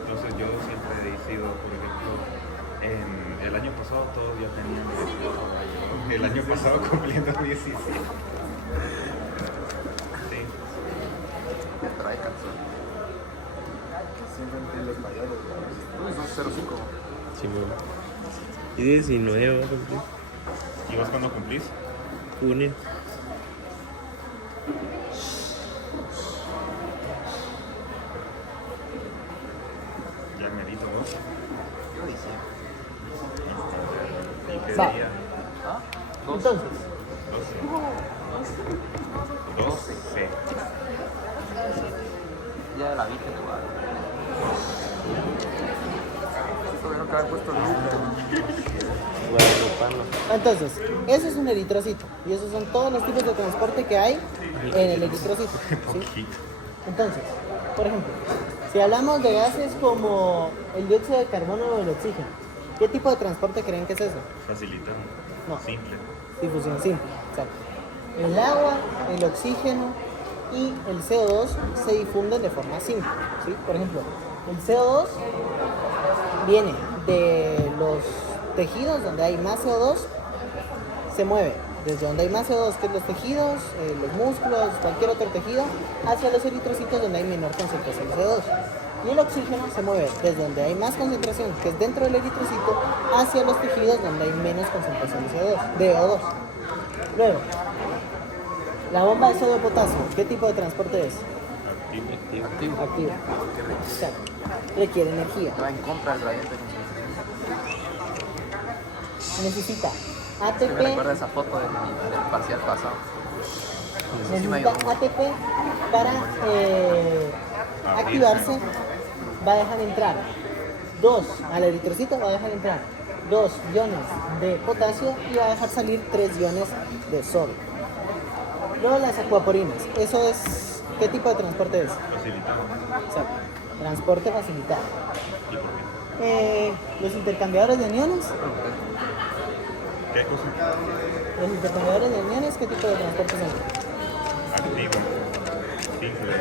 Entonces yo siempre he sido, por ejemplo, el año pasado todos ya tenían 18. El año pasado cumpliendo 17. Sí. Me trae canción. siempre en los mayores, ¿no? Es 205. Simón. Y 19 va a cumplir. ¿Y vos cuándo cumplís? Junio. Ya merito, ¿no? Yo diciembre. ¿Y qué Va. día? ¿Ah? Entonces, 12. Ya de la Virgen, igual. Todavía no queda puesto el nombre. Guadalupano. entonces, eso es un eritrocito. Y esos son todos los tipos de transporte que hay en el eritrocito. ¿sí? Poquito. Entonces, por ejemplo, si hablamos de gases como el dióxido de carbono o el oxígeno, ¿qué tipo de transporte creen que es eso? Facilita. No. Simple. Difusión simple. Exacto. El agua, el oxígeno y el CO2 se difunden de forma simple. ¿sí? Por ejemplo, el CO2 viene de los tejidos donde hay más CO2, se mueve desde donde hay más CO2, que es los tejidos, los músculos, cualquier otro tejido, hacia los eritrocitos donde hay menor concentración de CO2. Y el oxígeno se mueve desde donde hay más concentración, que es dentro del eritrocito, hacia los tejidos donde hay menos concentración de O2. Luego, la bomba de sodio potasio, ¿qué tipo de transporte es? Activo. Activo. Activo. Porque Exacto. Requiere energía. va en contra del gradiente de concentración. Necesita Que me recuerda ATP, esa foto del parcial pasado. Sí me necesita ayudó. ATP para activarse. Va a dejar entrar al eritrocito va a dejar entrar 2 iones de potasio y va a dejar salir 3 iones de sodio. Luego las acuaporinas, eso es, ¿qué tipo de transporte es? Facilitado. Exacto, transporte facilitado. ¿Y por qué? Los intercambiadores de aniones, ¿Qué cosa? los intercambiadores de aniones, ¿qué tipo de transporte son? Activo. Simple.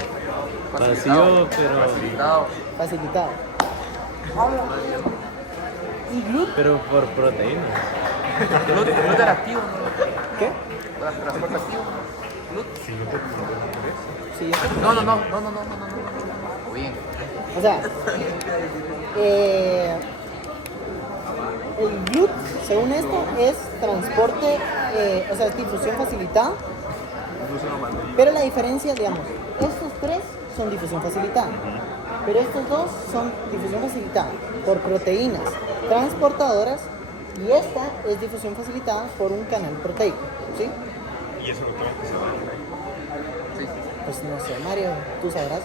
Vacío, pero. Facilitado. Facilitado. Y GLUT, Pero por proteínas. Glut era activo, ¿no? ¿qué? Transporte activo. Glut. Si no te interesa. Sí, yo sé. No. Bien. O sea, el GLUT, según esto, es transporte, o sea, es difusión facilitada. Pero la diferencia, digamos, estos tres son difusión facilitada, pero estos dos son difusión facilitada por proteínas transportadoras y esta es difusión facilitada por un canal proteico, ¿sí? Y eso no creo que se va. Sí. Pues no sé, Mario, tú sabrás.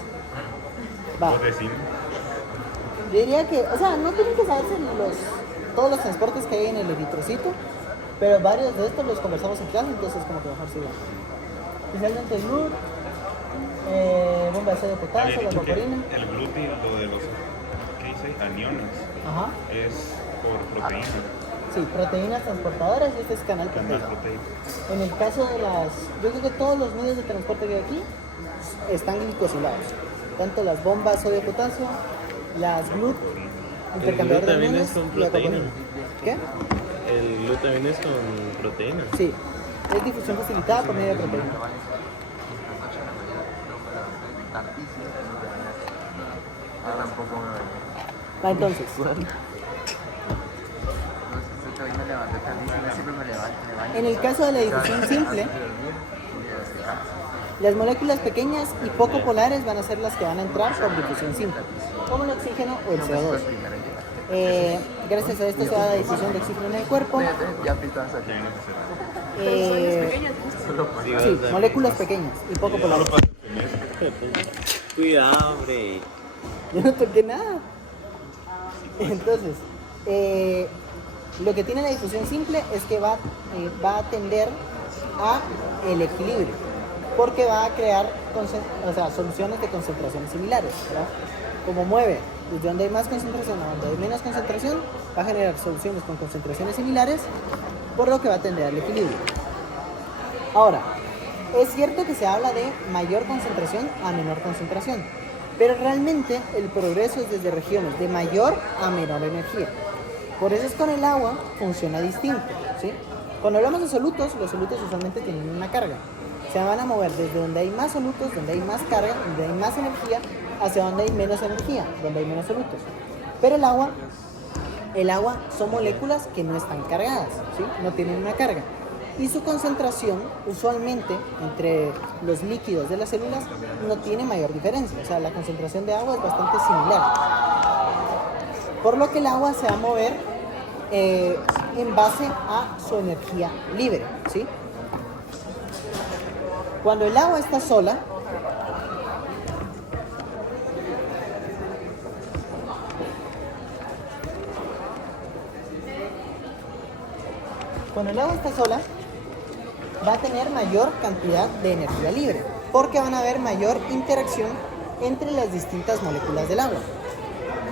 Va. Vos decís. Yo diría que, o sea, no tienen que saberse todos los transportes que hay en el eritrocito, pero varios de estos los conversamos en clase, entonces como que mejor sigan. Especialmente el GLUT, bomba de sodio de potasio, Había la dicho que acuaporina. el glúteo, lo de los, ¿qué dice? Aniones, Ajá. es por proteína, Sí, proteínas transportadoras y este es canal canal proteico. proteico. En el caso de yo creo que todos los medios de transporte que hay aquí están glicosilados. Tanto las bombas sodio potasio, las GLUT, intercambiador de también aniones es con y la proteína. acuaporina. ¿Qué? El gluten también es con proteína. Sí, es difusión facilitada por medio de proteína. Ahora un poco me Va, entonces, hoy me levanté tardísimo, siempre me levanto. en el caso de la difusión simple, las moléculas pequeñas y poco polares van a ser las que van a entrar por difusión simple, como el oxígeno o el CO2. Gracias a esto se da la difusión de oxígeno en el cuerpo. Ya pitas aquí. Eh, sí, moléculas pequeñas y poco polares. Cuidado, hombre. Yo no toqué nada. Entonces, lo que tiene la difusión simple es que va a tender a el equilibrio, porque va a crear soluciones de concentraciones similares, ¿verdad? Como mueve desde donde hay más concentración a donde hay menos concentración, va a generar soluciones con concentraciones similares, por lo que va a tender al equilibrio. Ahora, es cierto que se habla de mayor concentración a menor concentración, pero realmente el progreso es desde regiones de mayor a menor energía. Por eso es con el agua funciona distinto, ¿sí? Cuando hablamos de solutos, los solutos usualmente tienen una carga. Se van a mover desde donde hay más solutos, donde hay más carga, donde hay más energía, hacia donde hay menos energía, donde hay menos solutos. Pero el agua son moléculas que no están cargadas, ¿sí? No tienen una carga. Y su concentración, usualmente, entre los líquidos de las células, no tiene mayor diferencia. O sea, la concentración de agua es bastante similar. Por lo que el agua se va a mover en base a su energía libre, ¿sí? Cuando el agua está sola, va a tener mayor cantidad de energía libre, porque van a haber mayor interacción entre las distintas moléculas del agua.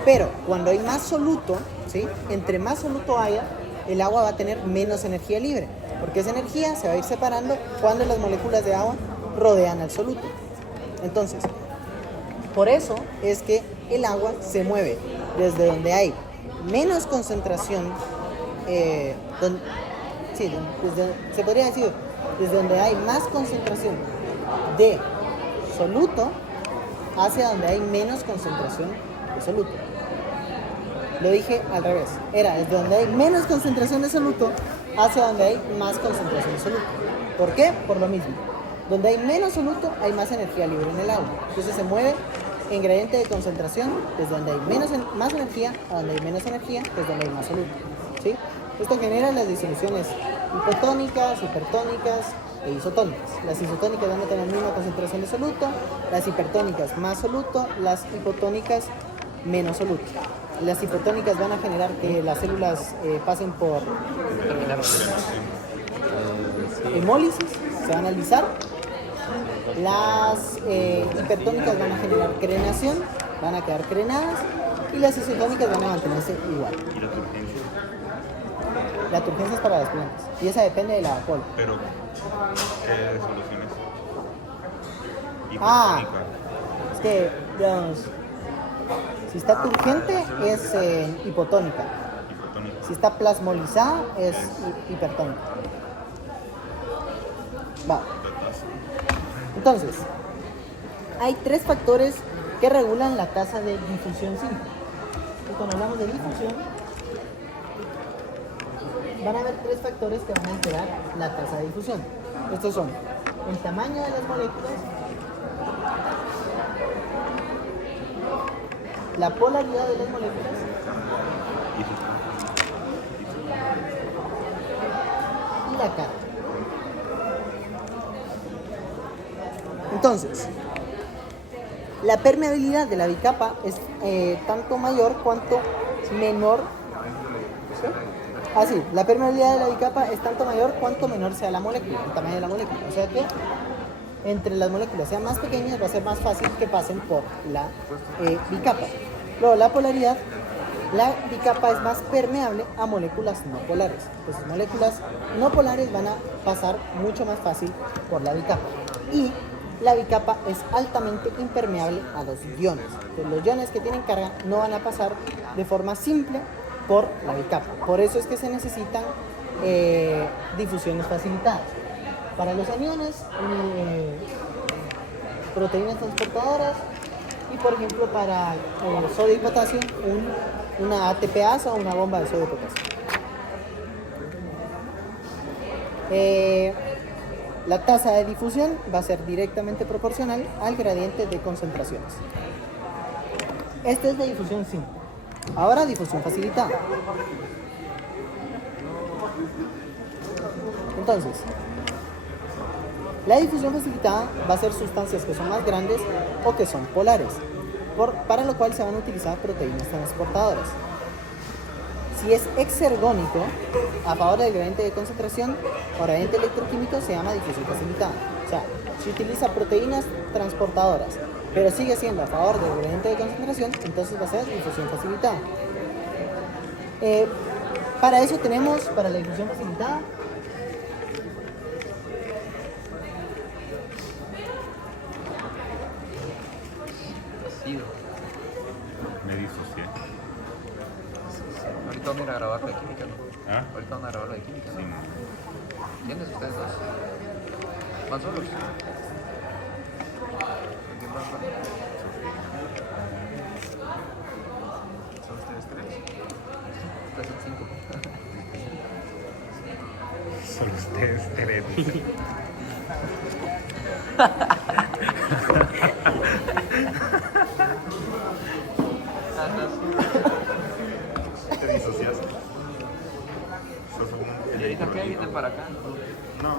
Pero cuando hay más soluto, ¿sí? Entre más soluto haya, el agua va a tener menos energía libre, porque esa energía se va a ir separando cuando las moléculas de agua rodean al soluto. Entonces, por eso es que el agua se mueve desde donde hay menos concentración, se podría decir, desde donde hay más concentración de soluto hacia donde hay menos concentración de soluto. Lo dije al revés. Era desde donde hay menos concentración de soluto hacia donde hay más concentración de soluto. ¿Por qué? Por lo mismo. Donde hay menos soluto hay más energía libre en el agua. Entonces se mueve en gradiente de concentración desde donde hay más energía a donde hay menos energía, desde donde hay más soluto. ¿Sí? Esto genera las disoluciones hipotónicas, hipertónicas e isotónicas. Las isotónicas van a tener la misma concentración de soluto, las hipertónicas más soluto, las hipotónicas menos soluto. Las hipotónicas van a generar que las células pasen por hemólisis, se van a alisar. Las hipertónicas van a generar crenación, van a quedar crenadas, y las isotónicas van a mantenerse igual. ¿Y la turgencia? La turgencia es para las plantas y esa depende de la alcohol. Pero, ¿qué soluciones? Ah, Hipotónica. es que, digamos, si está turgente es hipotónica. Hipotónica. Si está plasmolizada es hipertónica. Va. Entonces, hay tres factores que regulan la tasa de difusión simple. Y cuando hablamos de difusión, van a haber tres factores que van a alterar la tasa de difusión. Estos son el tamaño de las moléculas, la polaridad de las moléculas y la carga. Entonces, la permeabilidad de la bicapa es tanto mayor cuanto menor. ¿Sí? Así, la permeabilidad de la bicapa es tanto mayor cuanto menor sea la molécula, el tamaño de la molécula. O sea que entre las moléculas sean más pequeñas, va a ser más fácil que pasen por la bicapa. Luego, la polaridad. La bicapa es más permeable a moléculas no polares. Entonces, moléculas no polares van a pasar mucho más fácil por la bicapa. Y la bicapa es altamente impermeable a los iones. Entonces, los iones que tienen carga no van a pasar de forma simple por la bicapa. Por eso es que se necesitan difusiones facilitadas. Para los aniones, proteínas transportadoras, y por ejemplo para sodio y potasio, una ATPasa o una bomba de sodio y potasio. La tasa de difusión va a ser directamente proporcional al gradiente de concentraciones. Esto es de difusión simple. Ahora difusión facilitada. Entonces, la difusión facilitada va a ser sustancias que son más grandes o que son polares, para lo cual se van a utilizar proteínas transportadoras. Si es exergónico, a favor del gradiente de concentración o gradiente electroquímico, se llama difusión facilitada. O sea, si utiliza proteínas transportadoras, pero sigue siendo a favor del gradiente de concentración, entonces va a ser difusión facilitada. Para eso tenemos, para la difusión facilitada, Me disocié. Ahorita van a ir a grabar la de química, ¿no? ¿Ah? Ahorita van a grabar la de química, Sí, ¿no? no. ¿Quiénes ustedes dos? ¿Van solos? ¿Quién va ¿Son ustedes tres? Ustedes son cinco. Solo ustedes tres. Te disociaste. Sos un ¿Y por qué vienen para acá? No,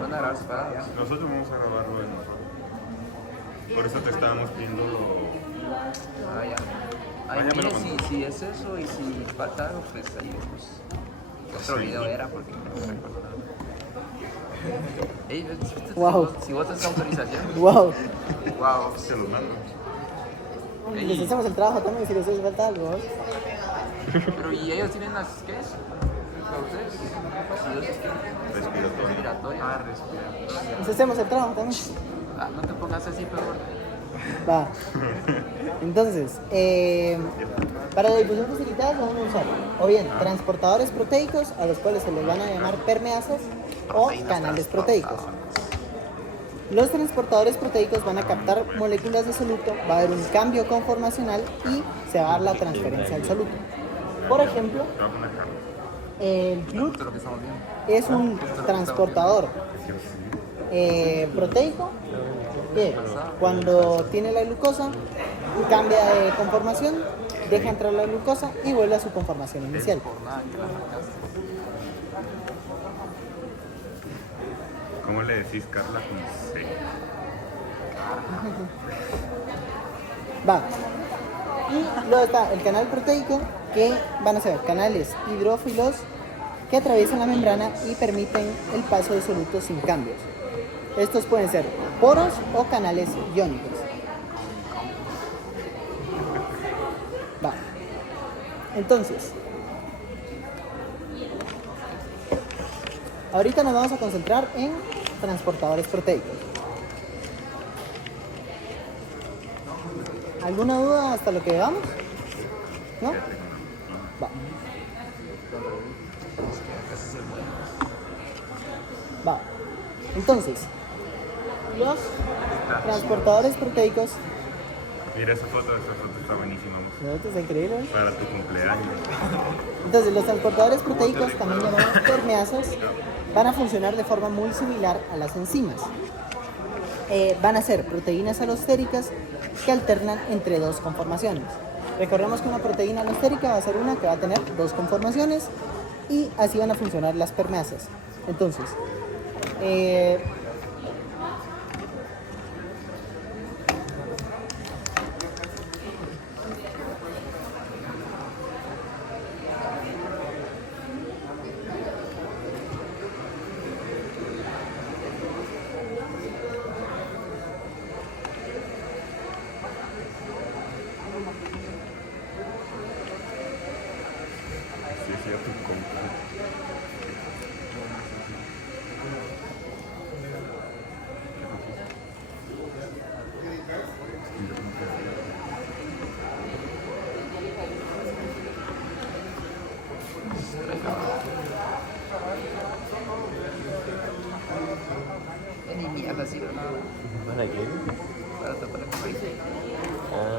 Van a grabar separados. nosotros vamos a grabarlo de nosotros. Por eso te estábamos pidiendo Ah, ya. Ah, Ay, ya me lo mire, contó. si es eso y si falta algo, pues ahí después. Otro Sí. video era porque no recuerdo nada. Ey, Wow. si vos tenés autorización, Wow. wow. te lo mando. Les hacemos el trabajo también si les hace falta algo. ¿no? Pero ¿y ellos tienen las qué es? ¿Para ustedes? Facilidades Respiratorio. respiratorias. Ah, respiratorias. Les hacemos el trabajo también. Ah, no te pongas así, por favor. Va. Entonces, para la difusión facilitada se van a usar o bien transportadores proteicos, a los cuales se les van a llamar permeasas, o canales proteicos. Los transportadores proteicos van a captar moléculas de soluto, va a haber un cambio conformacional y se va a dar la transferencia al soluto. Por ejemplo, Te voy a poner Carlos. el GLUT Esto es lo que estamos viendo. es un transportador proteico que cuando tiene la glucosa cambia de conformación, deja entrar la glucosa y vuelve a su conformación inicial. Por nada que la marcaste. ¿Cómo le decís Carla con C? Va. Y luego está el canal proteico, que van a ser canales hidrófilos que atraviesan la membrana y permiten el paso de solutos sin cambios. Estos pueden ser poros o canales iónicos. Va. Entonces, ahorita nos vamos a concentrar en transportadores proteicos. ¿Alguna duda hasta lo que veamos? ¿No? Va. Va. Entonces, los transportadores proteicos. Mira esa foto está buenísima. ¿No? Esto está increíble. ¿Eh? Para tu cumpleaños. Entonces, los transportadores proteicos, también llamados permeasas, van a funcionar de forma muy similar a las enzimas. Van a ser proteínas alostéricas que alternan entre dos conformaciones. Recordemos que una proteína alostérica va a ser una que va a tener dos conformaciones y así van a funcionar las permeasas. Entonces, Sí, sí, a tu cumpleaños. Ni mierda, sí, no. ¿Para qué? Para tapar el país. Ah,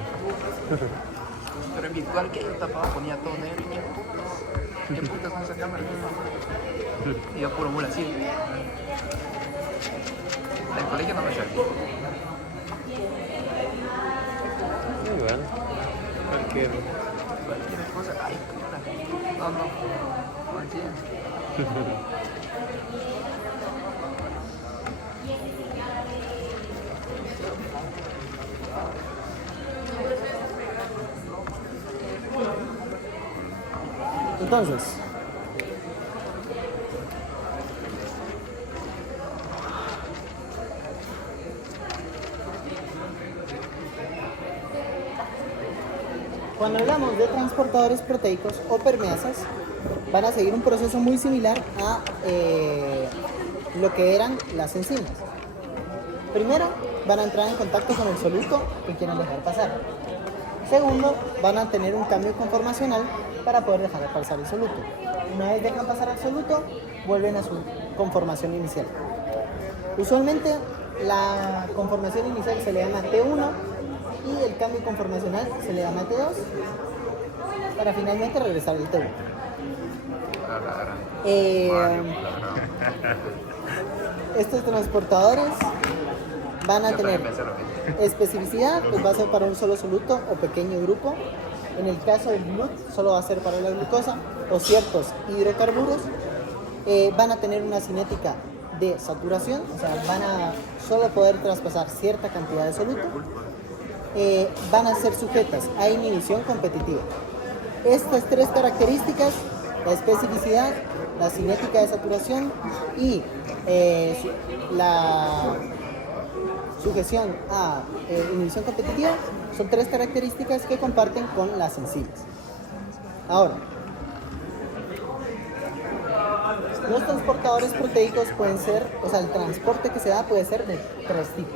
Pero en virtual que yo tapaba ponía todo negro y qué putas con esa cámara. Y yo puro mula así. El colegio no me servía. igual. Cualquier. Cualquier cosa, ay, puta. No, no. No entiendo. entonces, cuando hablamos de transportadores proteicos o permeasas, van a seguir un proceso muy similar a lo que eran las enzimas. Primero, van a entrar en contacto con el soluto que quieren dejar pasar. Segundo, van a tener un cambio conformacional para poder dejar pasar el soluto. Una vez dejan pasar el soluto, vuelven a su conformación inicial. Usualmente, la conformación inicial se le llama T1 y el cambio conformacional se le llama T2 para finalmente regresar al T1. Estos transportadores van a tener especificidad, pues va a ser para un solo soluto o pequeño grupo. En el caso del GLUT solo va a ser para la glucosa o ciertos hidrocarburos. Van a tener una cinética de saturación, o sea, van a solo poder traspasar cierta cantidad de soluto. Van a ser sujetas a inhibición competitiva. Estas tres características, la especificidad, la cinética de saturación y la sujeción a inhibición competitiva, son tres características que comparten con las sensibles. Ahora, los transportadores proteicos pueden ser, o sea, el transporte que se da puede ser de tres tipos.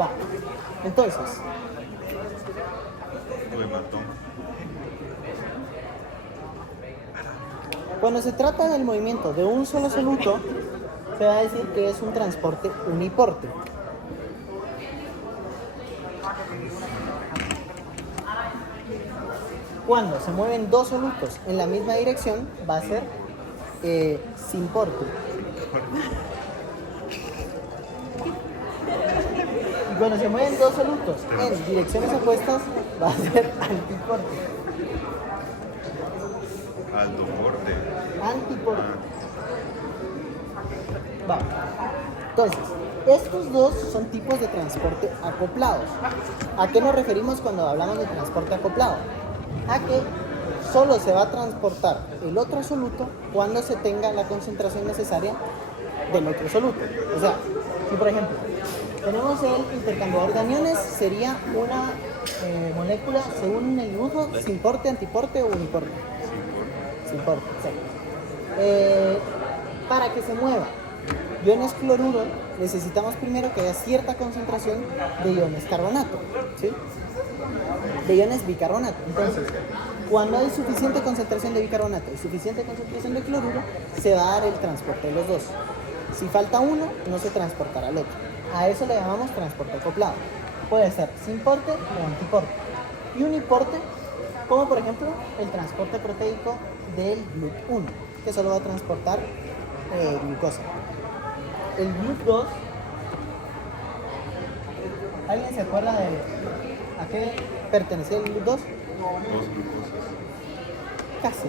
Va, entonces, cuando se trata del movimiento de un solo soluto, se va a decir que es un transporte uniporte. Cuando se mueven dos solutos en la misma dirección, va a ser sin porte. Y cuando se mueven dos solutos en direcciones opuestas, va a ser antiporte. Altoporte. Antiporte. Va. Entonces, estos dos son tipos de transporte acoplados. ¿A qué nos referimos cuando hablamos de transporte acoplado? A que solo se va a transportar el otro soluto cuando se tenga la concentración necesaria del otro soluto. O sea, si por ejemplo tenemos el intercambiador de aniones, sería una molécula, según el dibujo, sin porte, antiporte o uniporte. Sin porte, exacto. Para que se mueva iones cloruro, necesitamos primero que haya cierta concentración de iones carbonato, ¿sí? De iones bicarbonato. Entonces, cuando hay suficiente concentración de bicarbonato y suficiente concentración de cloruro, se va a dar el transporte de los dos. Si falta uno, no se transportará al otro. A eso le llamamos transporte acoplado. Puede ser sin porte o antiporte. Y uniporte, como por ejemplo el transporte proteico del GLUT1, que solo va a transportar glucosa. El GLUT2, ¿alguien se acuerda de a qué pertenecía el GLUT2? Dos glucosas. Casi.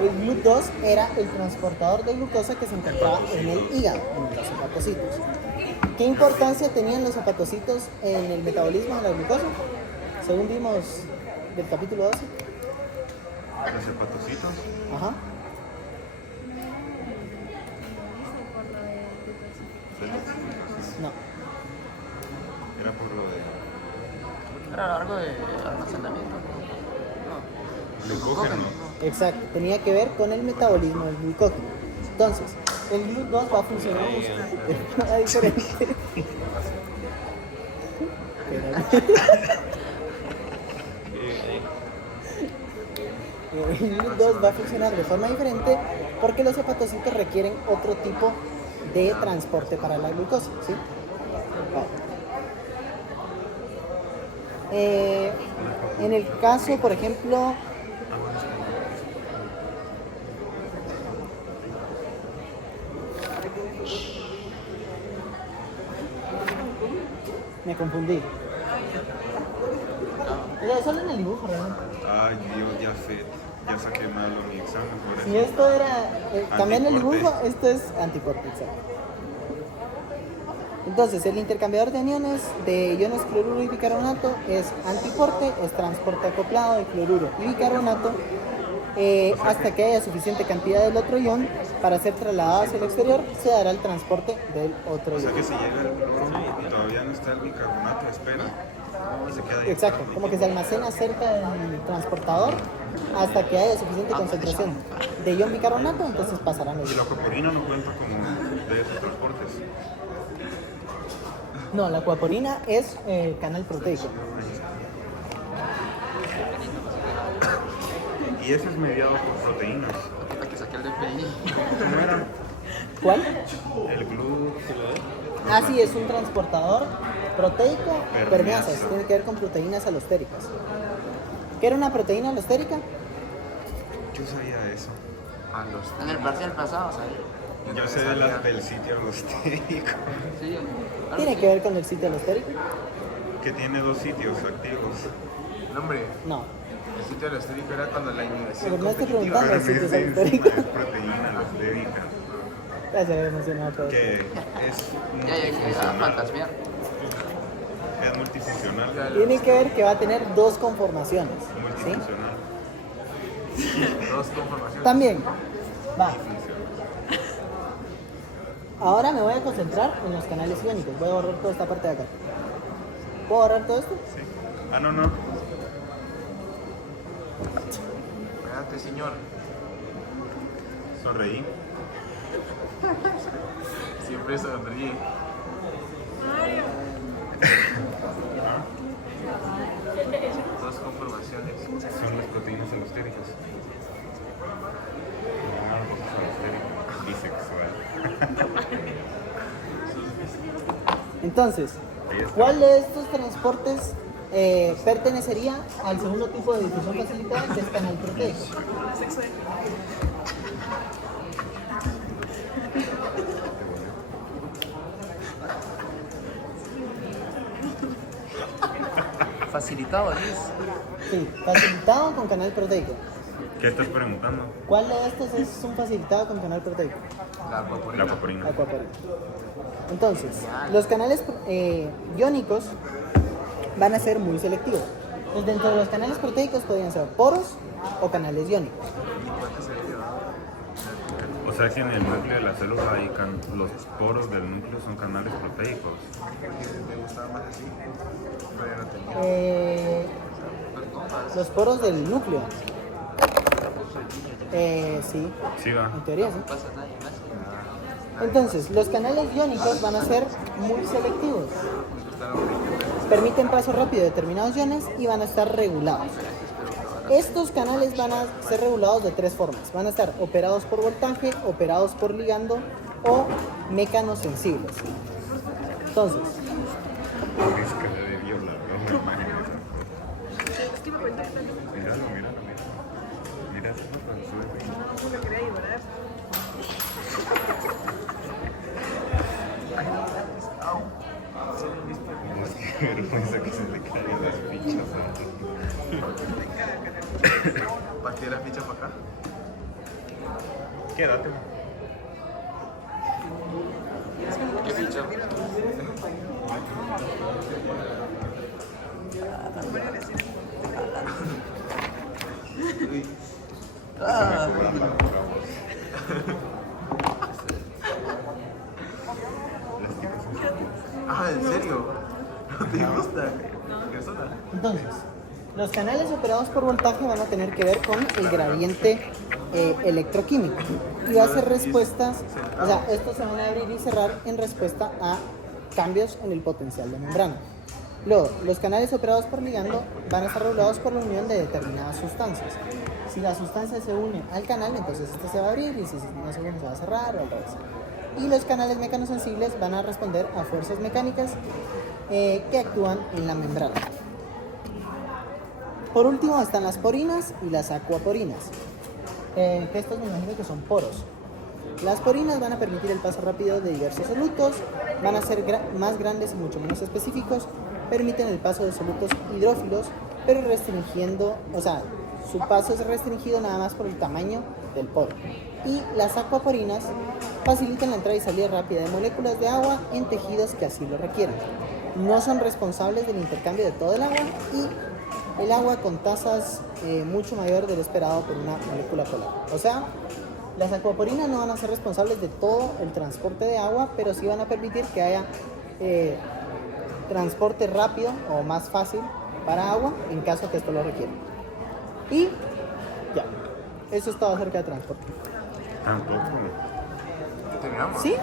El GLUT2 era el transportador de glucosa que se encontraba en el hígado, en los hepatocitos. ¿Qué importancia tenían los hepatocitos en el metabolismo de la glucosa? Según vimos del capítulo 12. Los hepatocitos. Ajá. No. Era por lo de Era largo de almacenamiento. glucógeno. Exacto. Tenía que ver con el metabolismo del glucógeno. Entonces, el GLUT2 va a funcionar de manera diferente. El GLUT2 va a funcionar de forma diferente porque los hepatocitos requieren otro tipo de transporte para la glucosa, ¿sí? En el caso, por ejemplo, me confundí. O sea, solo en el dibujo realmente. Ay, Dios, ya sé. ya saqué mal mi examen por eso. Si esto era cambiando el Antiporte. dibujo, esto es antiporte, exacto. Entonces, el intercambiador de aniones de iones cloruro y bicarbonato es antiporte, es transporte acoplado de cloruro y bicarbonato hasta que haya suficiente cantidad del otro ion para ser trasladado hacia el exterior, se dará el transporte del otro O sea ion. que si llega el cloro y todavía no está el bicarbonato, espera y se queda ahí. Exacto, como que se almacena cerca del transportador hasta que haya suficiente concentración de ion bicarbonato, entonces pasarán los Y la coporina no cuenta como de esos transportes. No, la acuaporina es canal proteico. Y ese es mediado por proteínas. La que saqué el DPI. ¿Cómo era? ¿Cuál? El glú. Ah, sí, es un transportador proteico Permeasa. permeasas, tiene que ver con proteínas alostéricas. ¿Qué era una proteína alostérica? Yo sabía eso. En el parcial pasado, ¿sabes? Yo sé del sitio alostérico, Sí. ¿Tiene que ver con el sitio alostérico? que tiene 2 sitios activos. No, hombre, No, el sitio alostérico era cuando la inhibición pero no estoy competitiva. preguntando Pero el no sitio es enzima, alostérico. es proteína alostérica, Ya se había emocionado todo. que es Ya, multifuncional. fantasmear. Es multifuncional. Tiene que ver que va a tener dos conformaciones. ¿Sí? Multifuncional. Dos conformaciones. También. Va. Ahora me voy a concentrar en los canales iónicos. Voy a borrar toda esta parte de acá. ¿Puedo borrar todo esto? Sí. Ah, no, no. Espérate, señor. Sonreí. Siempre sonríe. Dos conformaciones. Son las proteínas alostéricas. Ah, vos sos alostérico. Bisexual. Entonces, Ahí está. ¿cuál de estos transportes pertenecería al segundo tipo de difusión facilitada, que es canal proteico? Sexual. Facilitado, Liz. Sí, facilitado con canal proteico. ¿Qué estás preguntando? ¿Cuál de estos es un facilitado con canal proteico? La La acuaporina. paporina. Acuaporina. Entonces, los canales iónicos van a ser muy selectivos. Entonces, dentro de los canales proteicos podrían ser poros o canales iónicos. O sea que en el núcleo de la célula hay los poros del núcleo son canales proteicos. ¿Te gustaba más así? Pero ya no tenía. Los poros del núcleo. Sí, Sí, va. en teoría sí. Entonces, los canales iónicos van a ser muy selectivos. Permiten paso rápido de determinados iones y van a estar regulados. Estos canales van a ser regulados de tres formas. Van a estar operados por voltaje, operados por ligando o mecanosensibles. Entonces, Máscara de violador, imagínate. Es que me cuenta que tanto Míralo, míralo, míralo. Mira esa foto, sube. me lo quería llorar. Qué vergüenza que se le caigan las fichas. Partí la ficha para acá. Quédate. ¿Qué ficha? Ah, ¿en serio? ¿No te gusta? ¿Qué sola? entonces, los canales operados por voltaje van a tener que ver con el gradiente electroquímico y va a ser respuestas, o sea, estos se van a abrir y cerrar en respuesta a cambios en el potencial de membrana. Luego, los canales operados por ligando van a estar regulados por la unión de determinadas sustancias. Si la sustancia se une al canal, entonces este se va a abrir y si no se une se va a cerrar o al revés. Y los canales mecanosensibles van a responder a fuerzas mecánicas que actúan en la membrana. Por último están las porinas y las acuaporinas, que estos me imagino que son poros. Las porinas van a permitir el paso rápido de diversos solutos, van a ser más grandes y mucho menos específicos, permiten el paso de solutos hidrófilos, pero restringiendo, o sea, Su paso es restringido nada más por el tamaño del poro. Y las acuaporinas facilitan la entrada y salida rápida de moléculas de agua en tejidos que así lo requieran. No son responsables del intercambio de todo el agua y el agua con tasas mucho mayor de lo esperado por una molécula polar. O sea, las acuaporinas no van a ser responsables de todo el transporte de agua, pero sí van a permitir que haya transporte rápido o más fácil para agua en caso que esto lo requiera. Y ya, eso es todo acerca de transporte. Tampoco. Terminamos. ¿Sí?